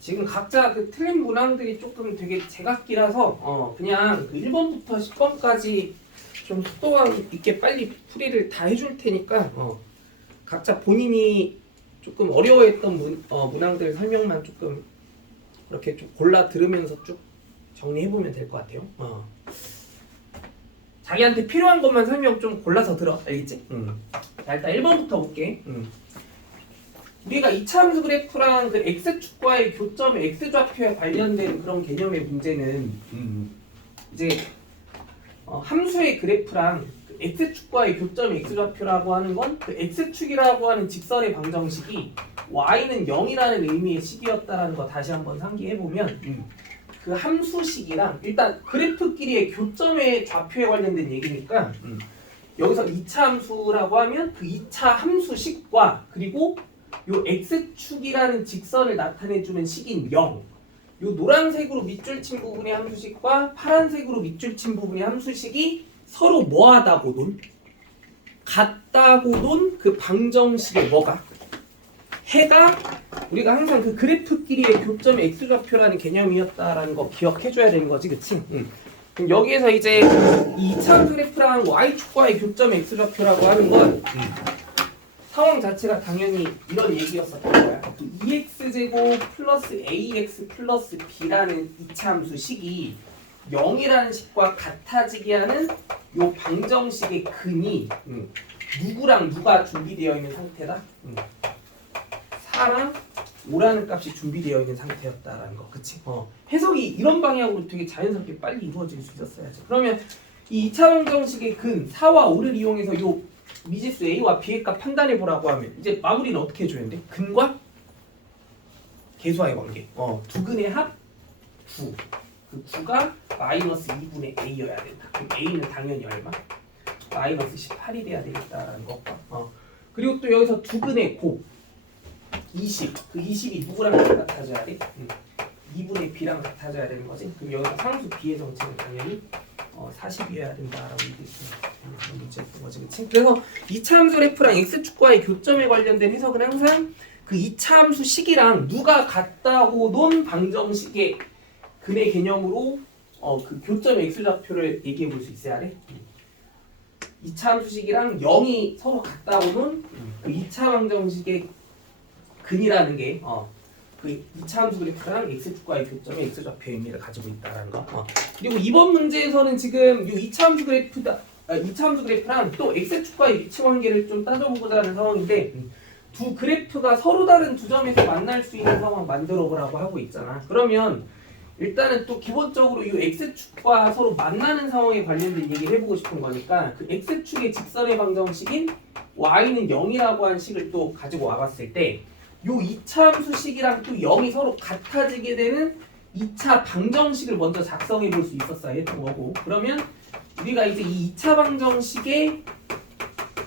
지금 각자 그 틀린 문항들이 조금 되게 제각기라서 그냥 그 1번부터 10번까지 좀 속도감 있게 빨리 풀이를 다 해줄 테니까 각자 본인이 조금 어려워했던 문항들 설명만 조금 그렇게 좀 골라 들으면서 쭉 정리해보면 될 것 같아요. 자기한테 필요한 것만 설명 좀 골라서 들어. 알겠지? 자, 일단 1번부터 볼게. 우리가 이차함수 그래프랑 그 x축과의 교점 x좌표에 관련된 그런 개념의 문제는 이제 함수의 그래프랑 그 x축과의 교점 x좌표라고 하는 건 그 x축이라고 하는 직선의 방정식이 y는 0이라는 의미의 식이었다라는 거 다시 한번 상기해보면 그 함수식이랑 일단 그래프끼리의 교점의 좌표에 관련된 얘기니까 여기서 2차 함수라고 하면 그 2차 함수식과 그리고 요 x축이라는 직선을 나타내주는 식인 0, 요 노란색으로 밑줄 친 부분의 함수식과 파란색으로 밑줄 친 부분의 함수식이 서로 뭐하다고 논? 같다고 논 그 방정식의 뭐가? 해가 우리가 항상 그 그래프끼리의 교점의 x좌표라는 개념이었다라는 거 기억해줘야 되는 거지, 그치? 그럼 여기에서 이제 이 2차 그래프랑 y축과의 교점의 x좌표라고 하는 건 상황 자체가 당연히 이런 얘기였었던 거야. 2x제곱 플러스 ax 플러스 b라는 2차 함수 식이 0이라는 식과 같아지게 하는 요 방정식의 근이 누구랑 누가 준비되어 있는 상태다? 4랑 5라는 값이 준비되어 있는 상태였다라는 거. 그치? 해석이 이런 방향으로 되게 자연스럽게 빨리 이루어질 수 있었어야지. 그러면 이 2차 방정식의 근 4와 5를 이용해서 요 미지수 a와 b의 값 판단해 보라고 하면 이제 마무리는 어떻게 해줘야 돼? 근과 계수와의 관계. 두 근의 합 9. 그 9가 마이너스 2분의 a여야 된다. 그럼 a는 당연히 얼마? 마이너스 18이 돼야 되겠다라는 것과 그리고 또 여기서 두 근의 곱 20. 그 20이 누구랑 같아져야 돼? 2분의 b랑 같아져야 되는 거지. 그럼 여기서 상수 b의 정체는 당연히 40이어야 된다라고 얘기할 수 있는 문제였던 거지, 그치? 그래서 2차 함수 그래프랑 x축과의 교점에 관련된 해석은 항상 그 2차 함수 식이랑 누가 같다고 논 방정식의 근의 개념으로 그 교점의 x좌표를 얘기해 볼 수 있어야 돼. 2차 함수식이랑 0이 서로 같다고 논 그 2차 방정식의 근이라는 게 그 2차 함수 그래프랑 x축과의 교점의 x좌표의 의미를 가지고 있다는 거. 그리고 이번 문제에서는 지금 이 2차 함수 그래프다, 2차 함수 그래프랑 또 x축과의 위치 관계를 좀 따져보고자 하는 상황인데 두 그래프가 서로 다른 두 점에서 만날 수 있는 상황 만들어 보라고 하고 있잖아. 그러면 일단은 또 기본적으로 이 x축과 서로 만나는 상황에 관련된 얘기를 해보고 싶은 거니까 그 x축의 직선의 방정식인 y는 0이라고 한 식을 또 가지고 와봤을 때 요 2차 함수식이랑 또 0이 서로 같아지게 되는 2차 방정식을 먼저 작성해 볼 수 있었어야 했던 거고, 그러면 우리가 이제 이 2차 방정식의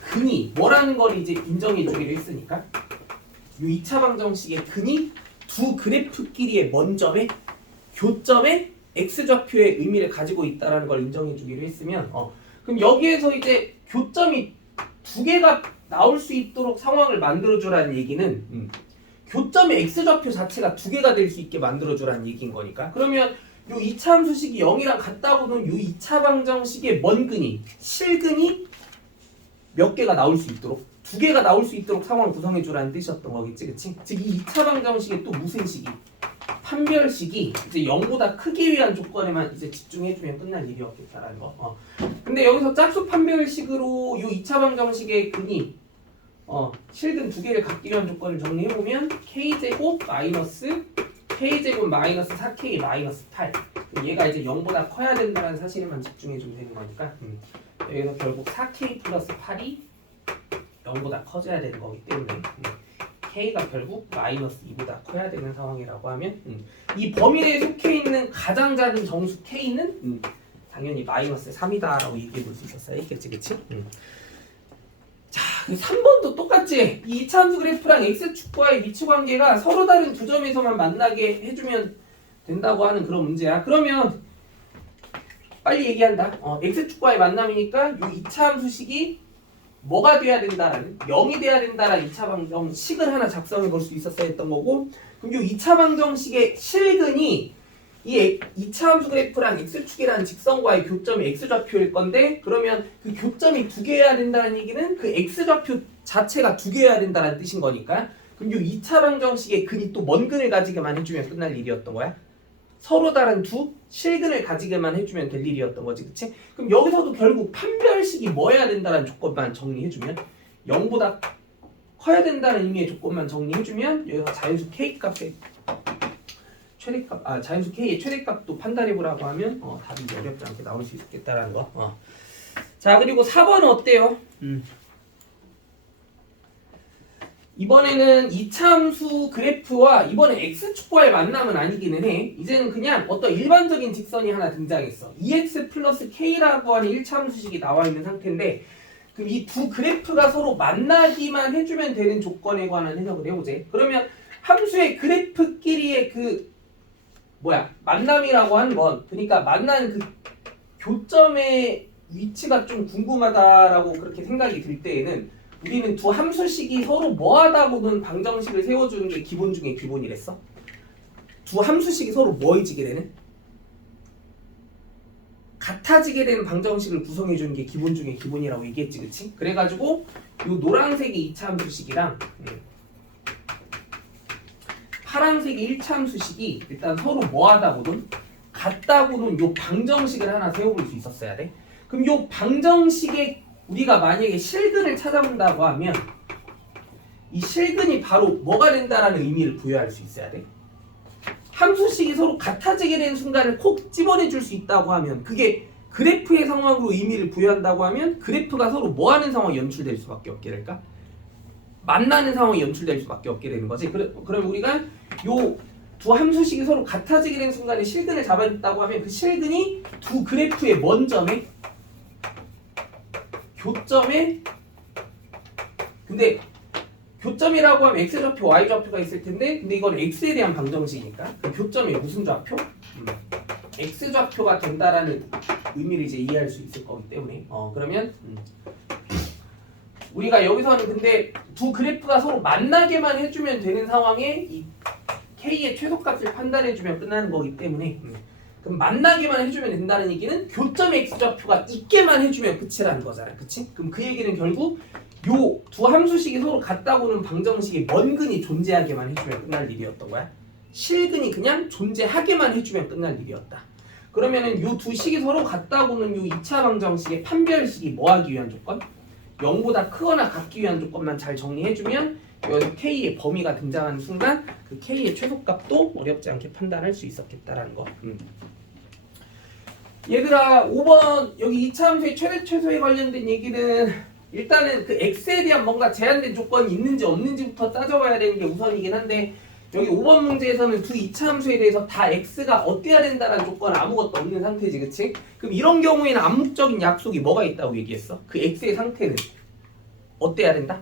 근이 뭐라는 걸 이제 인정해 주기로 했으니까 요 2차 방정식의 근이 두 그래프끼리의 먼 점의 교점의 x좌표의 의미를 가지고 있다는 걸 인정해 주기로 했으면 그럼 여기에서 이제 교점이 두 개가 나올 수 있도록 상황을 만들어주라는 얘기는 교점의 x좌표 자체가 두 개가 될 수 있게 만들어주라는 얘기인 거니까, 그러면 요 2차 함수식이 0이랑 같다고는 요 2차 방정식의 먼 근이 실근이 몇 개가 나올 수 있도록 두 개가 나올 수 있도록 상황을 구성해 주라는 뜻이었던 거겠지, 그치? 즉 이 2차 방정식에 또 무슨 식이? 판별식이 이제 0보다 크기 위한 조건에만 이제 집중해주면 끝날 일이었겠다라는 거. 근데 여기서 짝수 판별식으로 요 2차 방정식의 근이 실근 두 개를 갖기 위한 조건을 정리해보면 k제곱 마이너스 k제곱 마이너스 4k 마이너스 8. 얘가 이제 0보다 커야 된다는 사실에만 집중해주면 되는 거니까 여기서 결국 4k 플러스 8이 0보다 커져야 되는 거기 때문에 k가 결국 마이너스 2보다 커야 되는 상황이라고 하면 이 범위 내에 속해 있는 가장 작은 정수 k는 당연히 마이너스 3이다라고 얘기해 볼 수 있었어요. 있겠지, 그치? 자, 3번도 똑같지? 이 이차함수 그래프랑 x축과의 위치 관계가 서로 다른 두 점에서만 만나게 해주면 된다고 하는 그런 문제야. 그러면 빨리 얘기한다. x축과의 만남이니까 이 이차함수식이 뭐가 돼야 된다라는 0이 돼야 된다라는 2차 방정식을 하나 작성해 볼 수 있었어야 했던 거고, 그럼 이 2차 방정식의 실근이 이 2차 함수 그래프랑 x축이라는 직선과의 교점이 x좌표일 건데, 그러면 그 교점이 두 개여야 된다는 얘기는 그 x좌표 자체가 두 개여야 된다는 뜻인 거니까, 그럼 이 2차 방정식의 근이 또 먼 근을 가지게만 해주면 끝날 일이었던 거야. 서로 다른 두 실근을 가지게만 해주면 될 일이었던 거지, 그치? 그럼 여기서도 결국 판별식이 뭐여야 된다는 조건만 정리해주면, 0보다 커야 된다는 의미의 조건만 정리해주면 여기서 자연수 k 값의 최대값, 자연수 k의 최대값도 판단해보라고 하면 답이 어렵지 않게 나올 수 있겠다라는 거. 자, 그리고 4번은 어때요? 이번에는 이차함수 그래프와 이번에 x축과의 만남은 아니기는 해. 이제는 그냥 어떤 일반적인 직선이 하나 등장했어. 2x 플러스 k라고 하는 1차함수식이 나와 있는 상태인데, 그럼 이 두 그래프가 서로 만나기만 해주면 되는 조건에 관한 해석을 해보자. 그러면 함수의 그래프끼리의 만남이라고 하는 건, 그러니까 만나는 그 교점의 위치가 좀 궁금하다라고 그렇게 생각이 들 때에는 우리는 두 함수식이 서로 뭐하다 보는 방정식을 세워주는 게 기본 중에 기본이랬어. 두 함수식이 서로 뭐해지게 되는? 같아지게 되는 방정식을 구성해주는 게 기본 중에 기본이라고 얘기했지, 그치? 그래가지고 요 노란색이 2차 함수식이랑 파란색이 1차 함수식이 일단 서로 뭐하다 보는? 같다 보는 요 방정식을 하나 세워볼 수 있었어야 돼. 그럼 요 방정식의 우리가 만약에 실근을 찾아본다고 하면 이 실근이 바로 뭐가 된다라는 의미를 부여할 수 있어야 돼. 함수식이 서로 같아지게 되는 순간을 콕 집어내줄 수 있다고 하면, 그게 그래프의 상황으로 의미를 부여한다고 하면 그래프가 서로 뭐하는 상황이 연출될 수밖에 없게 될까? 만나는 상황이 연출될 수밖에 없게 되는 거지. 그럼 우리가 요 두 함수식이 서로 같아지게 되는 순간에 실근을 잡았다고 하면 그 실근이 두 그래프의 먼 점에 교점에, 근데 교점이라고 하면 x좌표, y좌표가 있을 텐데, 근데 이건 x에 대한 방정식이니까 그 교점이 무슨 좌표? x좌표가 된다라는 의미를 이제 이해할 수 있을 거기 때문에 그러면 우리가 여기서는 근데 두 그래프가 서로 만나게만 해주면 되는 상황에 이 k의 최소값을 판단해주면 끝나는 거기 때문에 그럼 만나게만 해주면 된다는 얘기는 교점의 x좌표가 있게만 해주면 끝이라는 거잖아, 그치? 그럼 그 얘기는 결국 요 두 함수식이 서로 같다고는 방정식의 먼 근이 존재하게만 해주면 끝날 일이었던 거야. 실근이 그냥 존재하게만 해주면 끝날 일이었다. 그러면은 요 두 식이 서로 같다고는 요 2차 방정식의 판별식이 뭐 하기 위한 조건? 0보다 크거나 같기 위한 조건만 잘 정리해주면 여기서 k의 범위가 등장하는 순간 그 k의 최소값도 어렵지 않게 판단할 수 있었겠다라는 거. 얘들아, 5번 여기 2차 함수의 최대 최소에 관련된 얘기는 일단은 그 x에 대한 뭔가 제한된 조건이 있는지 없는지부터 따져봐야 되는 게 우선이긴 한데, 여기 5번 문제에서는 두 2차 함수에 대해서 다 x가 어때야 된다는 조건 아무것도 없는 상태지, 그치? 그럼 이런 경우에는 암묵적인 약속이 뭐가 있다고 얘기했어? 그 x의 상태는 어때야 된다?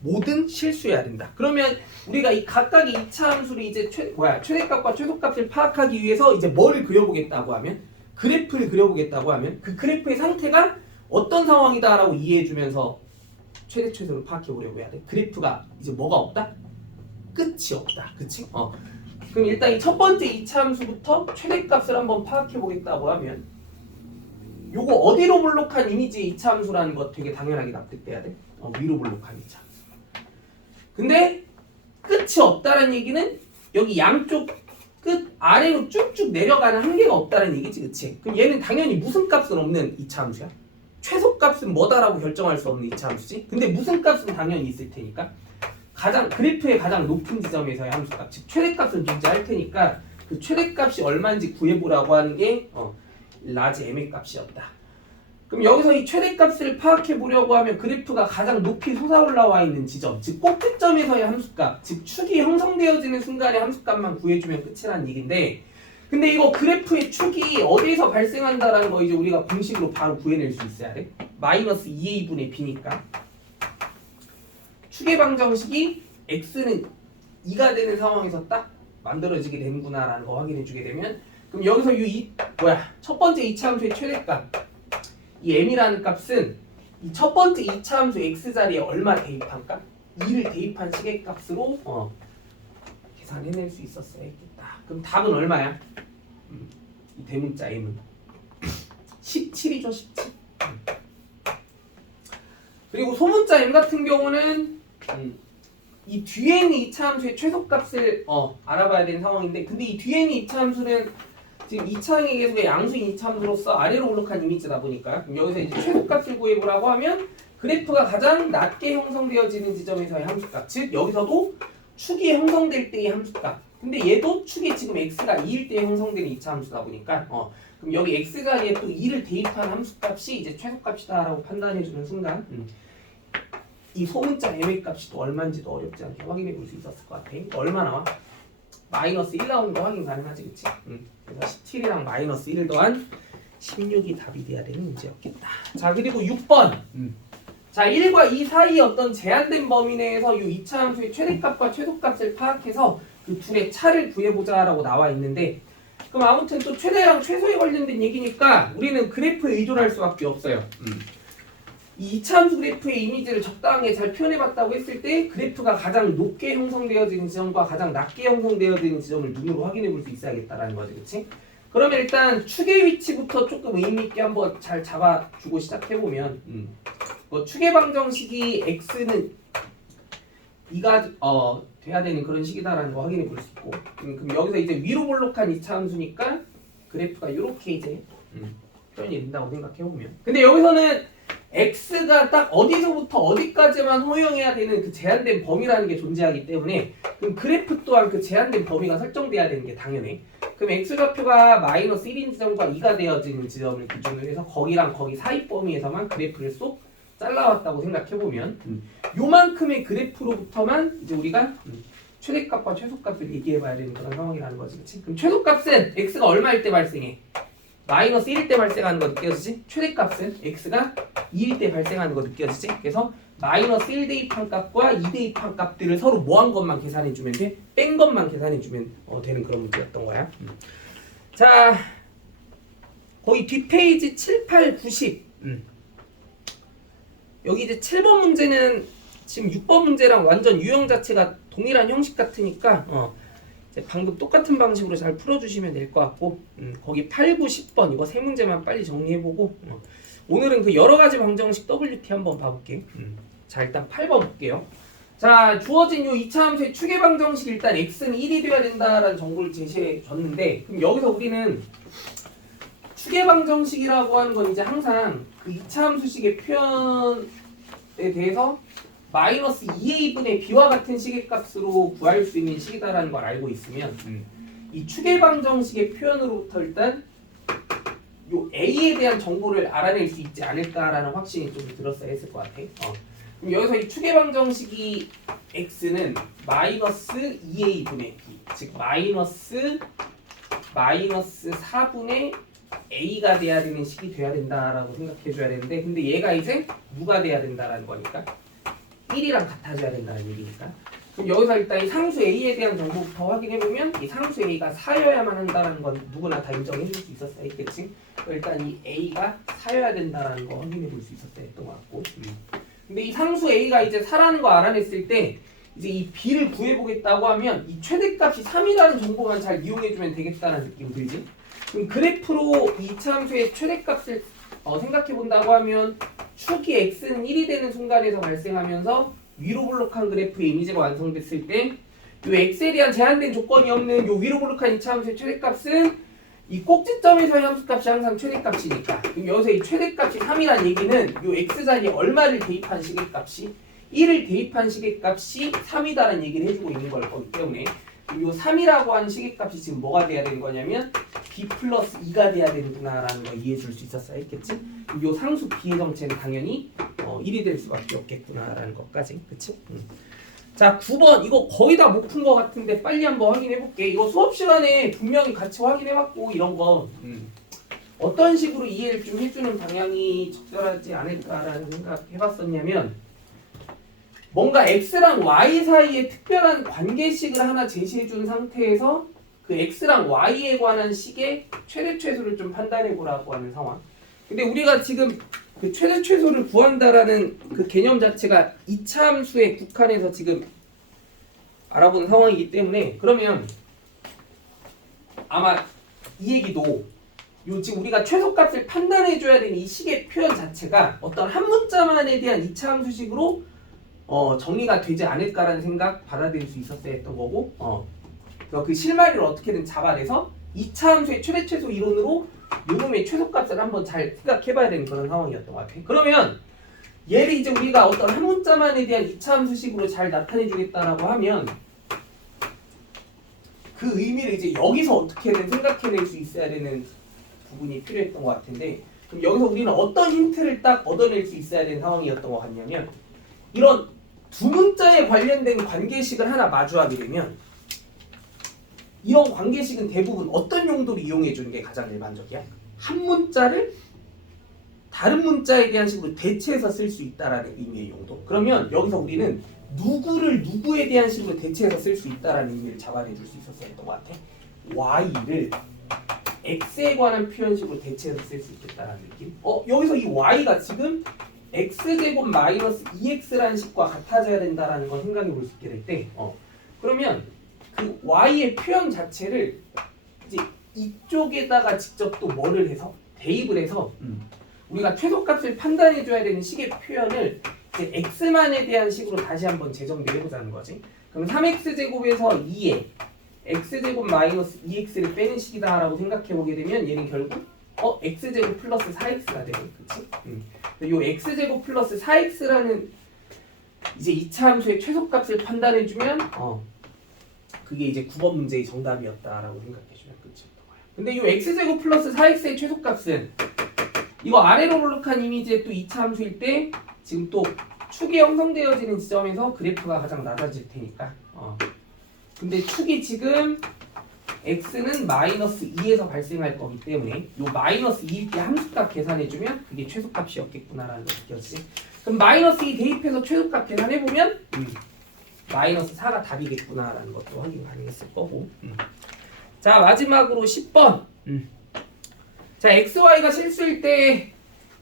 모든 실수해야 된다. 그러면 우리가 이 각각의 2차 함수를 이제 최대값과 최소값을 파악하기 위해서 이제 뭐를 그려보겠다고 하면, 그래프를 그려보겠다고 하면 그 그래프의 상태가 어떤 상황이다라고 이해해주면서 최대 최소를 파악해보려고 해야 돼. 그래프가 이제 뭐가 없다? 끝이 없다. 그치? 그럼 일단 이 첫 번째 2차 함수부터 최대값을 한번 파악해보겠다고 하면, 요거 어디로 블록한 이미지의 2차 함수라는 거 되게 당연하게 납득돼야 돼. 위로 블록한 2차 함수. 근데 끝이 없다는 얘기는 여기 양쪽 끝 아래로 쭉쭉 내려가는 한계가 없다는 얘기지, 그치? 그럼 얘는 당연히 무슨 값은 없는 2차 함수야. 최소값은 뭐다라고 결정할 수 없는 2차 함수지. 근데 무슨 값은 당연히 있을 테니까 그래프의 가장 높은 지점에서의 함수값, 즉 최대값은 존재할 테니까 그 최대값이 얼마인지 구해보라고 하는 게 라지 m의 값이었다. 그럼 여기서 이 최대값을 파악해 보려고 하면 그래프가 가장 높이 솟아올라와 있는 지점, 즉 꼭지점에서의 함수값, 즉 축이 형성되어지는 순간의 함수값만 구해주면 끝이라는 얘기인데, 근데 이거 그래프의 축이 어디에서 발생한다라는 거 이제 우리가 공식으로 바로 구해낼 수 있어야 돼. 마이너스 2a분의 b니까 축의 방정식이 x는 2가 되는 상황에서 딱 만들어지게 되는구나라는 거 확인해 주게 되면, 그럼 여기서 첫 번째 이차함수의 최대값 이 m이라는 값은 이 첫 번째 이차함수 x 자리에 얼마 대입한가? 2를 대입한 시계값으로 계산해낼 수 있었어야 했겠다. 그럼 답은 얼마야? 이 대문자 m은 17이죠. 17. 그리고 소문자 m 같은 경우는 이 뒤에 있는 이차함수의 최소값을 알아봐야 되는 상황인데, 근데 이 뒤에 있는 이차함수는 지금 2차항의 계속의 양수인 이차함수로서 아래로 올록한 이미지다 보니까, 그럼 여기서 이제 최소값을 구해보라고 하면 그래프가 가장 낮게 형성되어지는 지점에서의 함수값, 즉 여기서도 축이 형성될 때의 함수값, 근데 얘도 축이 지금 x가 2일 때 형성되는 이차함수다 보니까 그럼 여기 x 자리에 또 2를 대입한 함수값이 이제 최소값이다라고 판단해주는 순간 이 소문자 m의 값이 또 얼마인지도 어렵지 않게 확인해 볼 수 있었을 것 같아. 얼마 나와? 마이너스 1 나오는 거 확인 가능하지, 그치? 그래서 17이랑 마이너스 1 더한 16이 답이 돼야 되는 문제였겠다. 자, 그리고 6번. 자, 1과 2 사이 어떤 제한된 범위 내에서 이 2차 함수의 최대값과 최소값을 파악해서 그 둘의 차를 구해보자라고 나와 있는데, 그럼 아무튼 또 최대랑 최소에 관련된 얘기니까 우리는 그래프에 의존할 수밖에 없어요. 이 2차 함수 그래프의 이미지를 적당하게 잘 표현해봤다고 했을 때 그래프가 가장 높게 형성되어지는 지점과 가장 낮게 형성되어지는 지점을 눈으로 확인해 볼 수 있어야겠다라는 거지, 그치? 그러면 일단 축의 위치부터 조금 의미 있게 한번 잘 잡아주고 시작해보면 축의 방정식이 x는 2가 돼야 되는 그런 식이다라는 거 확인해 볼 수 있고, 그럼 여기서 이제 위로 볼록한 2차 함수니까 그래프가 이렇게 이제 표현이 된다고 생각해보면, 근데 여기서는 x가 딱 어디서부터 어디까지만 허용해야 되는 그 제한된 범위라는 게 존재하기 때문에 그럼 그래프 또한 그 제한된 범위가 설정돼야 되는 게 당연해. 그럼 x좌표가 마이너스 1인 지점과 2가 되어지는 지점을 기준으로 해서 거기랑 거기 사이 범위에서만 그래프를 쏙 잘라왔다고 생각해보면 요만큼의 그래프로부터만 이제 우리가 최대값과 최소값을 얘기해봐야 되는 그런 상황이라는 거지, 그치? 그럼 최소값은 x가 얼마일 때 발생해? 마이너스 1일 때 발생하는 거 느껴지지? 최대값은 x가 2일 때 발생하는 거 느껴지지? 그래서 마이너스 1 대입한 값과 2 대입한 값들을 서로 뭐한 것만 계산해주면 돼? 뺀 것만 계산해주면 되는 그런 문제였던 거야. 자, 거기 뒷페이지 7, 8, 90 여기 이제 7번 문제는 지금 6번 문제랑 완전 유형 자체가 동일한 형식 같으니까 이제 방금 똑같은 방식으로 잘 풀어주시면 될 것 같고, 거기 8, 9, 10번 이거 세 문제만 빨리 정리해보고 오늘은 그 여러가지 방정식 WT 한번 봐볼게. 자, 일단 8번 볼게요. 자, 주어진 요 2차 함수의 축의 방정식 일단 x는 1이 돼야 된다라는 정보를 제시해 줬는데, 그럼 여기서 우리는 축의 방정식이라고 하는 건 이제 항상 그 2차 함수식의 표현에 대해서 마이너스 2a분의 b와 같은 시계값으로 구할 수 있는 식이다라는 걸 알고 있으면 이 축의 방정식의 표현으로부터 일단 요 a에 대한 정보를 알아낼 수 있지 않을까라는 확신이 좀 들었어야 했을 것 같아. 그럼 여기서 이 축의 방정식이 x는 마이너스 2a분의 b, 즉 마이너스 4분의 a가 돼야 되는 식이 돼야 된다라고 생각해 줘야 되는데, 근데 얘가 이제 누가 돼야 된다라는 거니까 1이랑 같아져야 된다는 얘기니까, 그럼 여기서 일단 이 상수 a에 대한 정보부터 확인해보면 이 상수 a가 4여야만 한다는 건 누구나 다 인정해줄 수 있었어야 했겠지. 일단 이 a가 4여야 된다는 거 확인해볼 수 있었어야 했던 것 같고, 근데 이 상수 a가 이제 4라는 거 알아냈을 때 이제 이 b를 구해보겠다고 하면 이 최대값이 3이라는 정보만 잘 이용해주면 되겠다는 느낌 들지? 그럼 그래프로 이 2차 함수의 최대값을 생각해본다고 하면 축이 x는 1이 되는 순간에서 발생하면서 위로 볼록한 그래프의 이미지가 완성됐을 때 이 x에 대한 제한된 조건이 없는 이 위로 볼록한 2차 함수의 최대값은 이 꼭지점에서의 함수값이 항상 최대값이니까, 그럼 여기서 이 최대값이 3이란 얘기는 이 x 자리에 얼마를 대입한 시계값이 1을 대입한 시계값이 3이다라는 얘기를 해주고 있는 걸 거기 때문에 이 3이라고 하는 시계값이 지금 뭐가 돼야 되는 거냐면 b 플러스 2가 돼야 되는구나라는 거 이해해 줄 수 있었어야 했겠지? 요 상수 b의 정체는 당연히 1이 될 수밖에 없겠구나라는 것까지. 그치? 자, 9번 이거 거의 다 못 푼 거 같은데 빨리 한번 확인해 볼게. 이거 수업 시간에 분명히 같이 확인해 봤고 이런 거 어떤 식으로 이해를 좀 해주는 방향이 적절하지 않을까라는 생각 해봤었냐면, 뭔가 x랑 y 사이에 특별한 관계식을 하나 제시해 준 상태에서 그 x랑 y에 관한 식의 최대 최소를 좀 판단해 보라고 하는 상황. 근데 우리가 지금 그 최대 최소를 구한다라는 그 개념 자체가 이차 함수에 국한해서 지금 알아보는 상황이기 때문에, 그러면 아마 이 얘기도 요 지금 우리가 최소값을 판단해 줘야 되는 이 식의 표현 자체가 어떤 한 문자만에 대한 이차 함수식으로 정리가 되지 않을까라는 생각 받아들일 수 있었어야 했던 거고, 그래서 그 실마리를 어떻게든 잡아내서 2차 함수의 최대 최소 이론으로 요놈의 최소값을 한번 잘 생각해봐야 되는 그런 상황이었던 것 같아. 그러면 얘를 이제 우리가 어떤 한 문자만에 대한 2차 함수식으로 잘 나타내주겠다라고 하면 그 의미를 이제 여기서 어떻게든 생각해낼 수 있어야 되는 부분이 필요했던 것 같은데, 그럼 여기서 우리는 어떤 힌트를 딱 얻어낼 수 있어야 되는 상황이었던 것 같냐면, 이런 두 문자에 관련된 관계식을 하나 마주하게 되면 이런 관계식은 대부분 어떤 용도로 이용해 주는 게 가장 일반적이야? 한 문자를 다른 문자에 대한 식으로 대체해서 쓸 수 있다라는 의미의 용도. 그러면 여기서 우리는 누구를 누구에 대한 식으로 대체해서 쓸 수 있다라는 의미를 잡아내 줄 수 있었어야 했던 것 같아. y를 x에 관한 표현식으로 대체해서 쓸 수 있겠다라는 느낌. 여기서 이 y가 지금 x제곱 마이너스 2x라는 식과 같아져야 된다라는 걸 생각해 볼 수 있게 될 때, 그러면 그 y의 표현 자체를 이제 이쪽에다가 직접 또 뭐를 해서 대입을 해서 우리가 최소값을 판단해 줘야 되는 식의 표현을 이제 x만에 대한 식으로 다시 한번 재정비해 보자는 거지. 그럼 3x제곱에서 2에 x제곱 마이너스 2x를 빼는 식이다라고 생각해 보게 되면 얘는 결국 x제곱 플러스 4x가 되는, 그치? 요 x제곱 플러스 4x라는 이제 2차 함수의 최소값을 판단해주면 그게 이제 9번 문제의 정답이었다라고 생각해주면 끝이었던 거야. 근데 요 x제곱 플러스 4x의 최소값은 이거 아래로 볼록한 이미지의 또 2차 함수일 때 지금 또 축이 형성되어지는 지점에서 그래프가 가장 낮아질 테니까. 근데 축이 지금 x는 마이너스 2에서 발생할 거기 때문에 요 마이너스 2일 때 함수값 계산해주면 그게 최소값이었겠구나라는 거 느껴지지. 그럼 마이너스 2 대입해서 최소값 계산해보면 마이너스 4가 답이겠구나라는 것도 확인 가능했을 거고. 자, 마지막으로 10번. 자, xy가 실수일 때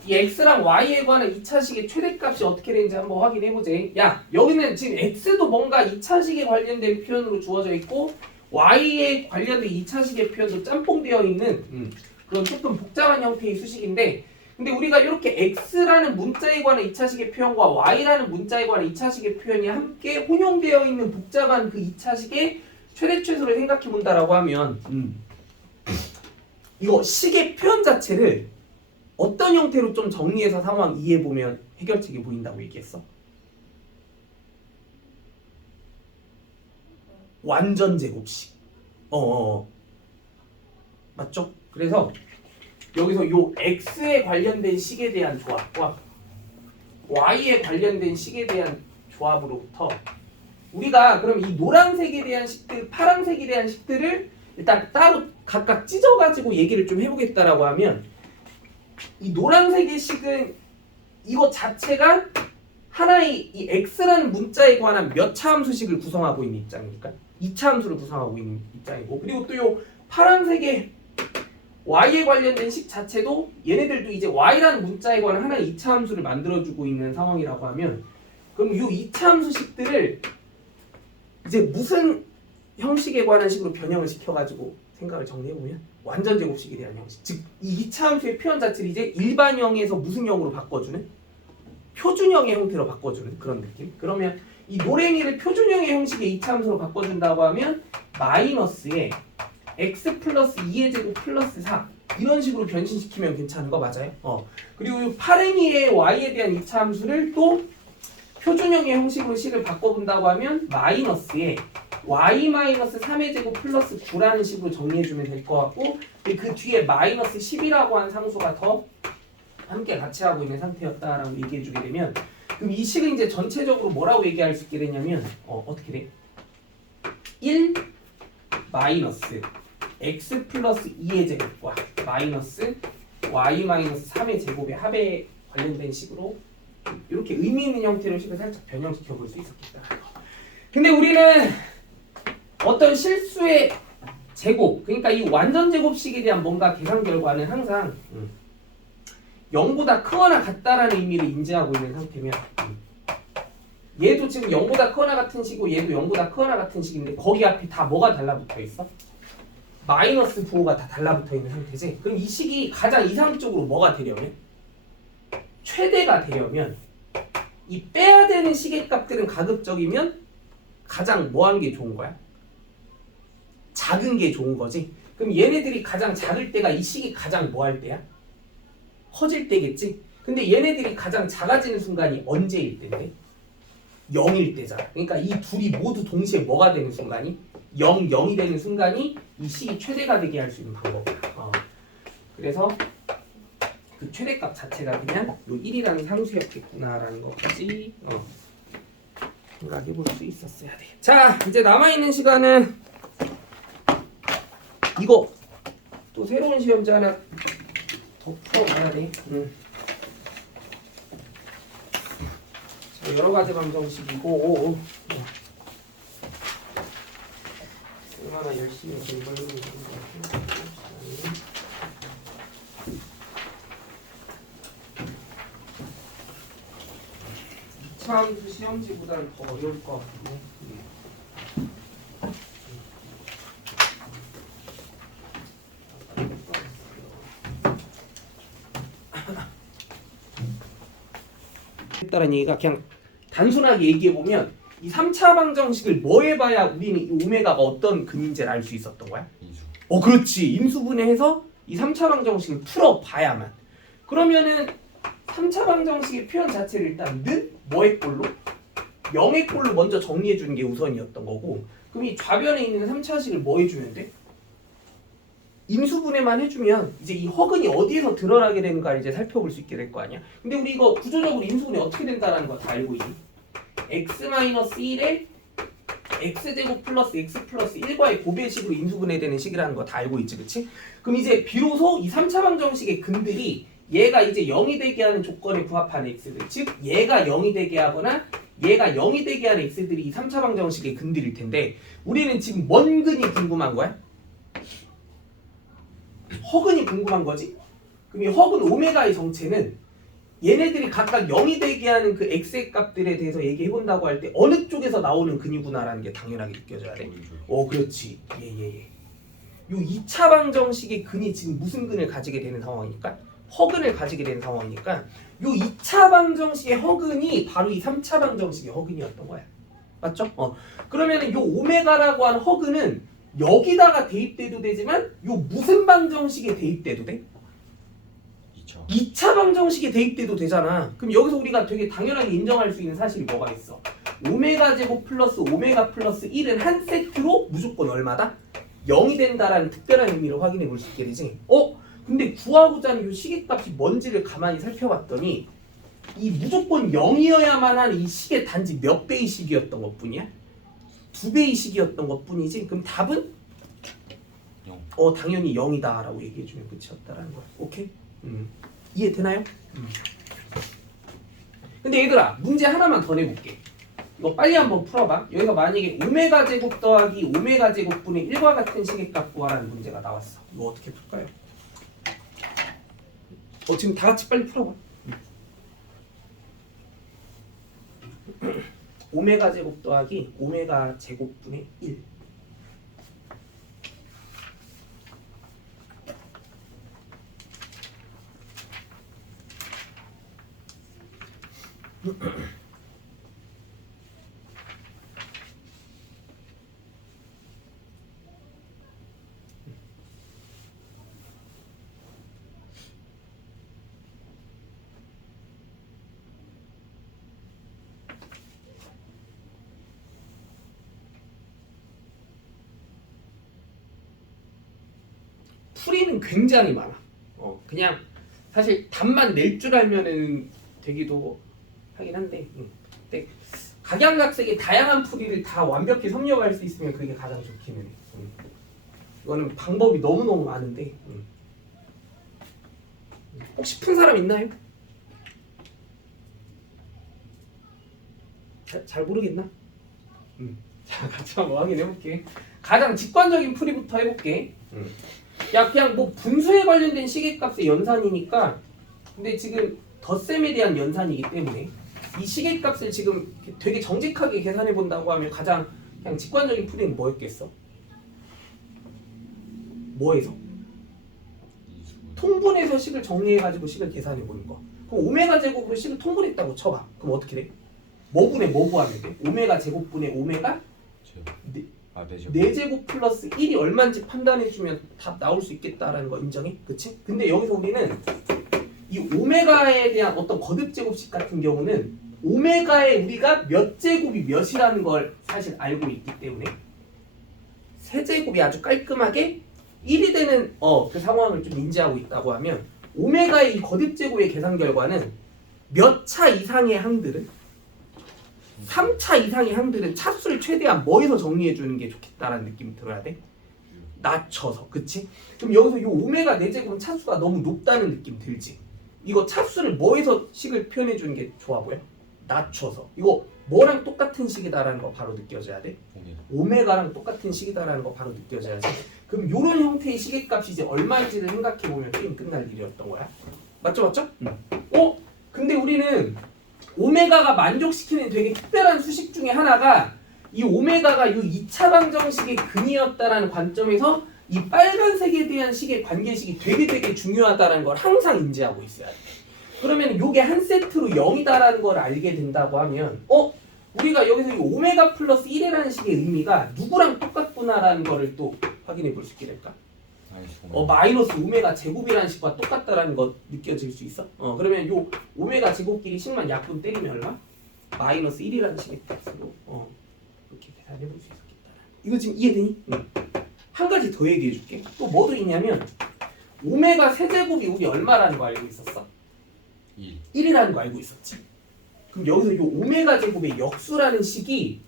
이 x랑 y에 관한 2차식의 최대값이 어떻게 되는지 한번 확인해보자. 야, 여기는 지금 x도 뭔가 2차식에 관련된 표현으로 주어져 있고 y에 관련된 2차식의 표현도 짬뽕되어 있는 그런 조금 복잡한 형태의 수식인데, 근데 우리가 이렇게 x라는 문자에 관한 2차식의 표현과 y라는 문자에 관한 2차식의 표현이 함께 혼용되어 있는 복잡한 그 2차식의 최대 최소를 생각해 본다라고 하면 이거 식의 표현 자체를 어떤 형태로 좀 정리해서 상황 이해해 보면 해결책이 보인다고 얘기했어? 완전 제곱식. 맞죠? 그래서 여기서 요 x에 관련된 식에 대한 조합과 y에 관련된 식에 대한 조합으로부터 우리가 그럼 이 노란색에 대한 식들, 파란색에 대한 식들을 일단 따로 각각 찢어가지고 얘기를 좀 해보겠다라고 하면, 이 노란색의 식은 이거 자체가 하나의 이 x라는 문자에 관한 몇 차 함수식을 구성하고 있는 입장이니까 2차 함수를 구성하고 있는 입장이고, 그리고 또 요 파란색의 y에 관련된 식 자체도 얘네들도 이제 y라는 문자에 관한 하나의 2차 함수를 만들어주고 있는 상황이라고 하면, 그럼 이 2차 함수식들을 이제 무슨 형식에 관한 식으로 변형을 시켜가지고 생각을 정리해보면 완전 제곱식에 대한 형식, 즉 이 2차 함수의 표현 자체를 이제 일반형에서 무슨 형으로 바꿔주는 표준형의 형태로 바꿔주는 그런 느낌. 그러면 이 노랭이를 표준형의 형식의 2차 함수로 바꿔준다고 하면 마이너스에 x 플러스 2의 제곱 플러스 4 이런 식으로 변신시키면 괜찮은 거 맞아요? 그리고 이 파랭이의 y에 대한 2차 함수를 또 표준형의 형식으로 식을 바꿔본다고 하면 마이너스에 y 마이너스 3의 제곱 플러스 9라는 식으로 정리해주면 될 것 같고, 그 뒤에 마이너스 10이라고 한 상수가 더 함께 같이 하고 있는 상태였다라고 얘기해 주게 되면 그럼 이 식은 이제 전체적으로 뭐라고 얘기할 수 있게 되냐면 어떻게 돼? 1 마이너스 x 플러스 2의 제곱과 마이너스 y 마이너스 3의 제곱의 합에 관련된 식으로 이렇게 의미 있는 형태로 식을 살짝 변형시켜 볼 수 있었겠다. 근데 우리는 어떤 실수의 제곱, 그러니까 이 완전 제곱식에 대한 뭔가 계산 결과는 항상 0보다 크거나 같다라는 의미를 인지하고 있는 상태면 얘도 지금 0보다 크거나 같은 식이고 얘도 0보다 크거나 같은 식인데 거기 앞에 다 뭐가 달라붙어 있어? 마이너스 부호가 다 달라붙어 있는 상태지. 그럼 이 식이 가장 이상적으로 뭐가 되려면? 최대가 되려면 이 빼야 되는 식의 값들은 가급적이면 가장 뭐 하는 게 좋은 거야? 작은 게 좋은 거지. 그럼 얘네들이 가장 작을 때가 이 식이 가장 뭐 할 때야? 커질 때겠지. 근데 얘네들이 가장 작아지는 순간이 언제일 때인데? 0일 때잖아. 그러니까 이 둘이 모두 동시에 뭐가 되는 순간이? 0, 0이 되는 순간이 이 식이 최대가 되게 할 수 있는 방법이야. 그래서 그 최대값 자체가 그냥 요 1이라는 상수였겠구나라는 것까지 생각해 볼 수 있었어야 돼. 자, 이제 남아있는 시간은 이거 또 새로운 시험지 하나 더 풀어봐야 돼. 자, 여러 가지 방정식이고 얼마나 열심히 공부를 했는지 이차함수 시험지보다는 더 어려울 것 같은데. 했다는 얘기가 그냥 단순하게 얘기해 보면 이 3차 방정식을 뭐 해봐야 우리는 이 오메가가 어떤 근인지를 알 수 있었던 거야? 인수. 그렇지. 인수분해해서 이 3차 방정식을 풀어봐야만. 그러면은 3차 방정식의 표현 자체를 일단 는 뭐의 꼴로? 0의 꼴로 먼저 정리해 주는 게 우선이었던 거고, 그럼 이 좌변에 있는 3차식을 뭐 해주면 돼? 인수분해만 해주면 이제 이 허근이 어디에서 드러나게 되는가를 이제 살펴볼 수 있게 될 거 아니야? 근데 우리 이거 구조적으로 인수분해 어떻게 된다는 거 다 알고 있니? x-1에 x제곱 플러스 x 플러스 1과의 고배식으로 인수분해되는 식이라는 거 다 알고 있지, 그치? 그럼 이제 비로소 이 3차 방정식의 근들이 얘가 이제 0이 되게 하는 조건에 부합하는 x들, 즉 얘가 0이 되게 하거나 얘가 0이 되게 하는 x들이 이 3차 방정식의 근들일 텐데 우리는 지금 뭔 근이 궁금한 거야? 허근이 궁금한 거지? 그럼 이 허근 오메가의 정체는 얘네들이 각각 0이 되게 하는 그 x의 값들에 대해서 얘기해 본다고 할 때 어느 쪽에서 나오는 근이구나라는 게 당연하게 느껴져야 돼. 그렇지. 예. 요 2차 방정식의 근이 지금 무슨 근을 가지게 되는 상황이니까? 허근을 가지게 되는 상황이니까 요 2차 방정식의 허근이 바로 이 3차 방정식의 허근이었던 거야. 맞죠? 그러면은 요 오메가라고 하는 허근은 여기다가 대입돼도 되지만 요 무슨 방정식에 대입돼도 돼? 2차 방정식에 대입돼도 되잖아. 그럼 여기서 우리가 되게 당연하게 인정할 수 있는 사실이 뭐가 있어? 오메가 제곱 플러스 오메가 플러스 1은 한 세트로 무조건 얼마다? 0이 된다라는 특별한 의미를 확인해 볼 수 있게 되지. 근데 구하고자 하는 이 식의 값이 뭔지를 가만히 살펴봤더니 이 무조건 0이어야만 하는 이 식의 단지 몇 배의 식이었던 것뿐이야? 2배의 식이었던 것뿐이지. 그럼 답은? 0. 당연히 0이다 라고 얘기해주면 끝이었다라는 거야. 오케이? 이해되나요? 근데 얘들아, 문제 하나만 더 내볼게. 이거 빨리 한번 풀어봐. 여기서 만약에 오메가 제곱 더하기 오메가 제곱분의 1과 같은 식의 값 구하라는 문제가 나왔어. 이거 어떻게 풀까요? 지금 다 같이 빨리 풀어봐. 오메가 제곱 더하기 오메가 제곱분의 1. 풀이는 굉장히 많아. 그냥 사실 답만 낼 줄 알면은 되기도 하긴 한데, 근데 각양각색의 다양한 풀이를 다 완벽히 섭렵할 수 있으면 그게 가장 좋기는 해. 이거는 방법이 너무너무 많은데, 혹시 푼 사람 있나요? 잘 모르겠나? 자, 같이 한번 확인해볼게. 가장 직관적인 풀이부터 해볼게. 야, 그냥 뭐 분수에 관련된 시계값의 연산이니까, 근데 지금 덧셈에 대한 연산이기 때문에 이 시계값을 지금 되게 정직하게 계산해 본다고 하면 가장 그냥 직관적인 풀이는 뭐였겠어? 뭐에서? 통분해서 식을 정리해가지고 식을 계산해 보는 거. 그럼 오메가 제곱으로 식을 통분했다고 쳐봐. 그럼 어떻게 돼? 뭐 분의 뭐 구하면 돼? 오메가 제곱분의 오메가 네 제곱 플러스 1이 얼마인지 판단해주면 답 나올 수 있겠다라는 거 인정해? 그치? 근데 여기서 우리는 이 오메가에 대한 어떤 거듭 제곱식 같은 경우는 오메가에 우리가 몇 제곱이 몇이라는 걸 사실 알고 있기 때문에 세제곱이 아주 깔끔하게 1이 되는 그 상황을 좀 인지하고 있다고 하면 오메가의 이 거듭 제곱의 계산 결과는 몇 차 이상의 항들은 3차 이상의 항들은 차수를 최대한 뭐에서 정리해 주는 게 좋겠다라는 느낌이 들어야 돼. 낮춰서. 그치? 그럼 여기서 이 오메가 4제곱은 차수가 너무 높다는 느낌 들지? 이거 차수를 뭐에서 식을 표현해 주는 게 좋아 보여? 낮춰서. 이거 뭐랑 똑같은 식이다라는 거 바로 느껴져야 돼. 오메가랑 똑같은 식이다라는 거 바로 느껴져야지. 그럼 이런 형태의 시계값이 이제 얼마인지를 생각해 보면 게임 끝날 일이었던 거야. 맞죠? 근데 우리는 오메가가 만족시키는 되게 특별한 수식 중에 하나가 이 오메가가 이 2차 방정식의 근이었다라는 관점에서 이 빨간색에 대한 식의 관계식이 되게 중요하다는 걸 항상 인지하고 있어야 돼. 그러면 이게 한 세트로 0이다라는 걸 알게 된다고 하면 우리가 여기서 이 오메가 플러스 1이라는 식의 의미가 누구랑 똑같구나라는 거를 또 확인해 볼 수 있게 될까? 마이너스 오메가 제곱이라는 식과 똑같다라는 거 느껴질 수 있어? 그러면 요 오메가 제곱끼리 식만 약분 때리면 얼마? 마이너스 1이라는 식의 값으로 이렇게 계산해 볼 수 있겠다. 이거 지금 이해되니? 한 가지 더 얘기해 줄게. 또 뭐도 있냐면 오메가 세제곱이 우리 얼마라는 거 알고 있었어? 1이라는 거 알고 있었지. 그럼 여기서 이 오메가 제곱의 역수라는 식이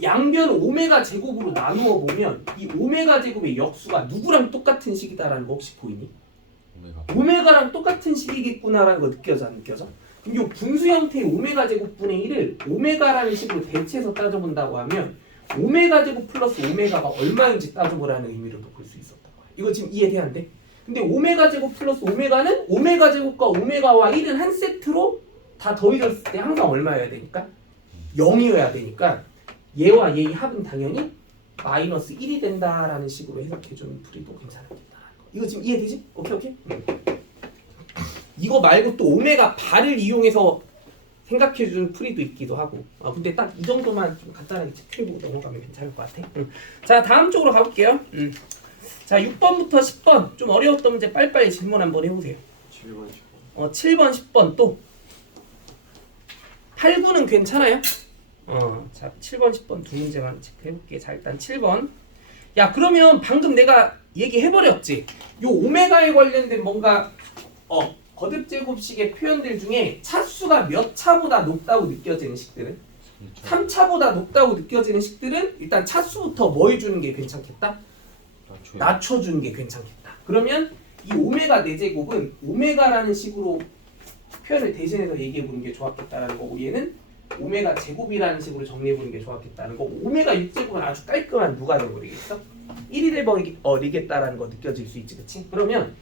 양변을 오메가 제곱으로 나누어 보면 이 오메가 제곱의 역수가 누구랑 똑같은 식이다라는 거 혹시 보이니? 오메가랑 똑같은 식이겠구나라는 거 느껴져 안 느껴져? 그럼 이 분수 형태의 오메가 제곱분의 1을 오메가라는 식으로 대체해서 따져본다고 하면 오메가 제곱 플러스 오메가가 얼마인지 따져보라는 의미로도 볼 수 있었던 거야. 이거 지금 이해돼야 안 돼? 근데 오메가 제곱 플러스 오메가는 오메가 제곱과 오메가와 1은 한 세트로 다 더해졌을 때 항상 얼마여야 되니까? 0이어야 되니까 얘와 얘의 합은 당연히 마이너스 1이 된다라는 식으로 해석해주는 풀이도 괜찮겠다. 이거 지금 이해되지? 오케이? 이거 말고 또 오메가 발을 이용해서 생각해주는 풀이도 있기도 하고. 근데 딱 이 정도만 좀 간단하게 체크해보고 넘어가면 괜찮을 것 같아. 자, 다음 쪽으로 가볼게요. 자, 6번부터 10번 좀 어려웠던 문제 빨리빨리 질문 한번 해보세요. 7번, 10번. 7번, 10번 또 8, 9는 괜찮아요? 자, 7번, 10번 두 문제만 체크해볼게. 자, 일단 7번. 야, 그러면 방금 내가 얘기해버렸지. 요 오메가에 관련된 뭔가 거듭 제곱식의 표현들 중에 차수가 몇 차보다 높다고 느껴지는 식들은 3차보다 높다고 느껴지는 식들은 일단 차수부터 뭐 해주는 게 괜찮겠다? 낮춰주는 게 괜찮겠다. 그러면 이 오메가 4제곱은 오메가라는 식으로 표현을 대신해서 얘기해보는 게 좋았겠다라는 거고 얘는 오메가 제곱이라는 식으로 정리해보는 게 좋았겠다는 거고 오메가 6제곱은 아주 깔끔한 누가 돼버리겠어? 1이 돼버리겠다라는 거 느껴질 수 있지, 그치? 그러면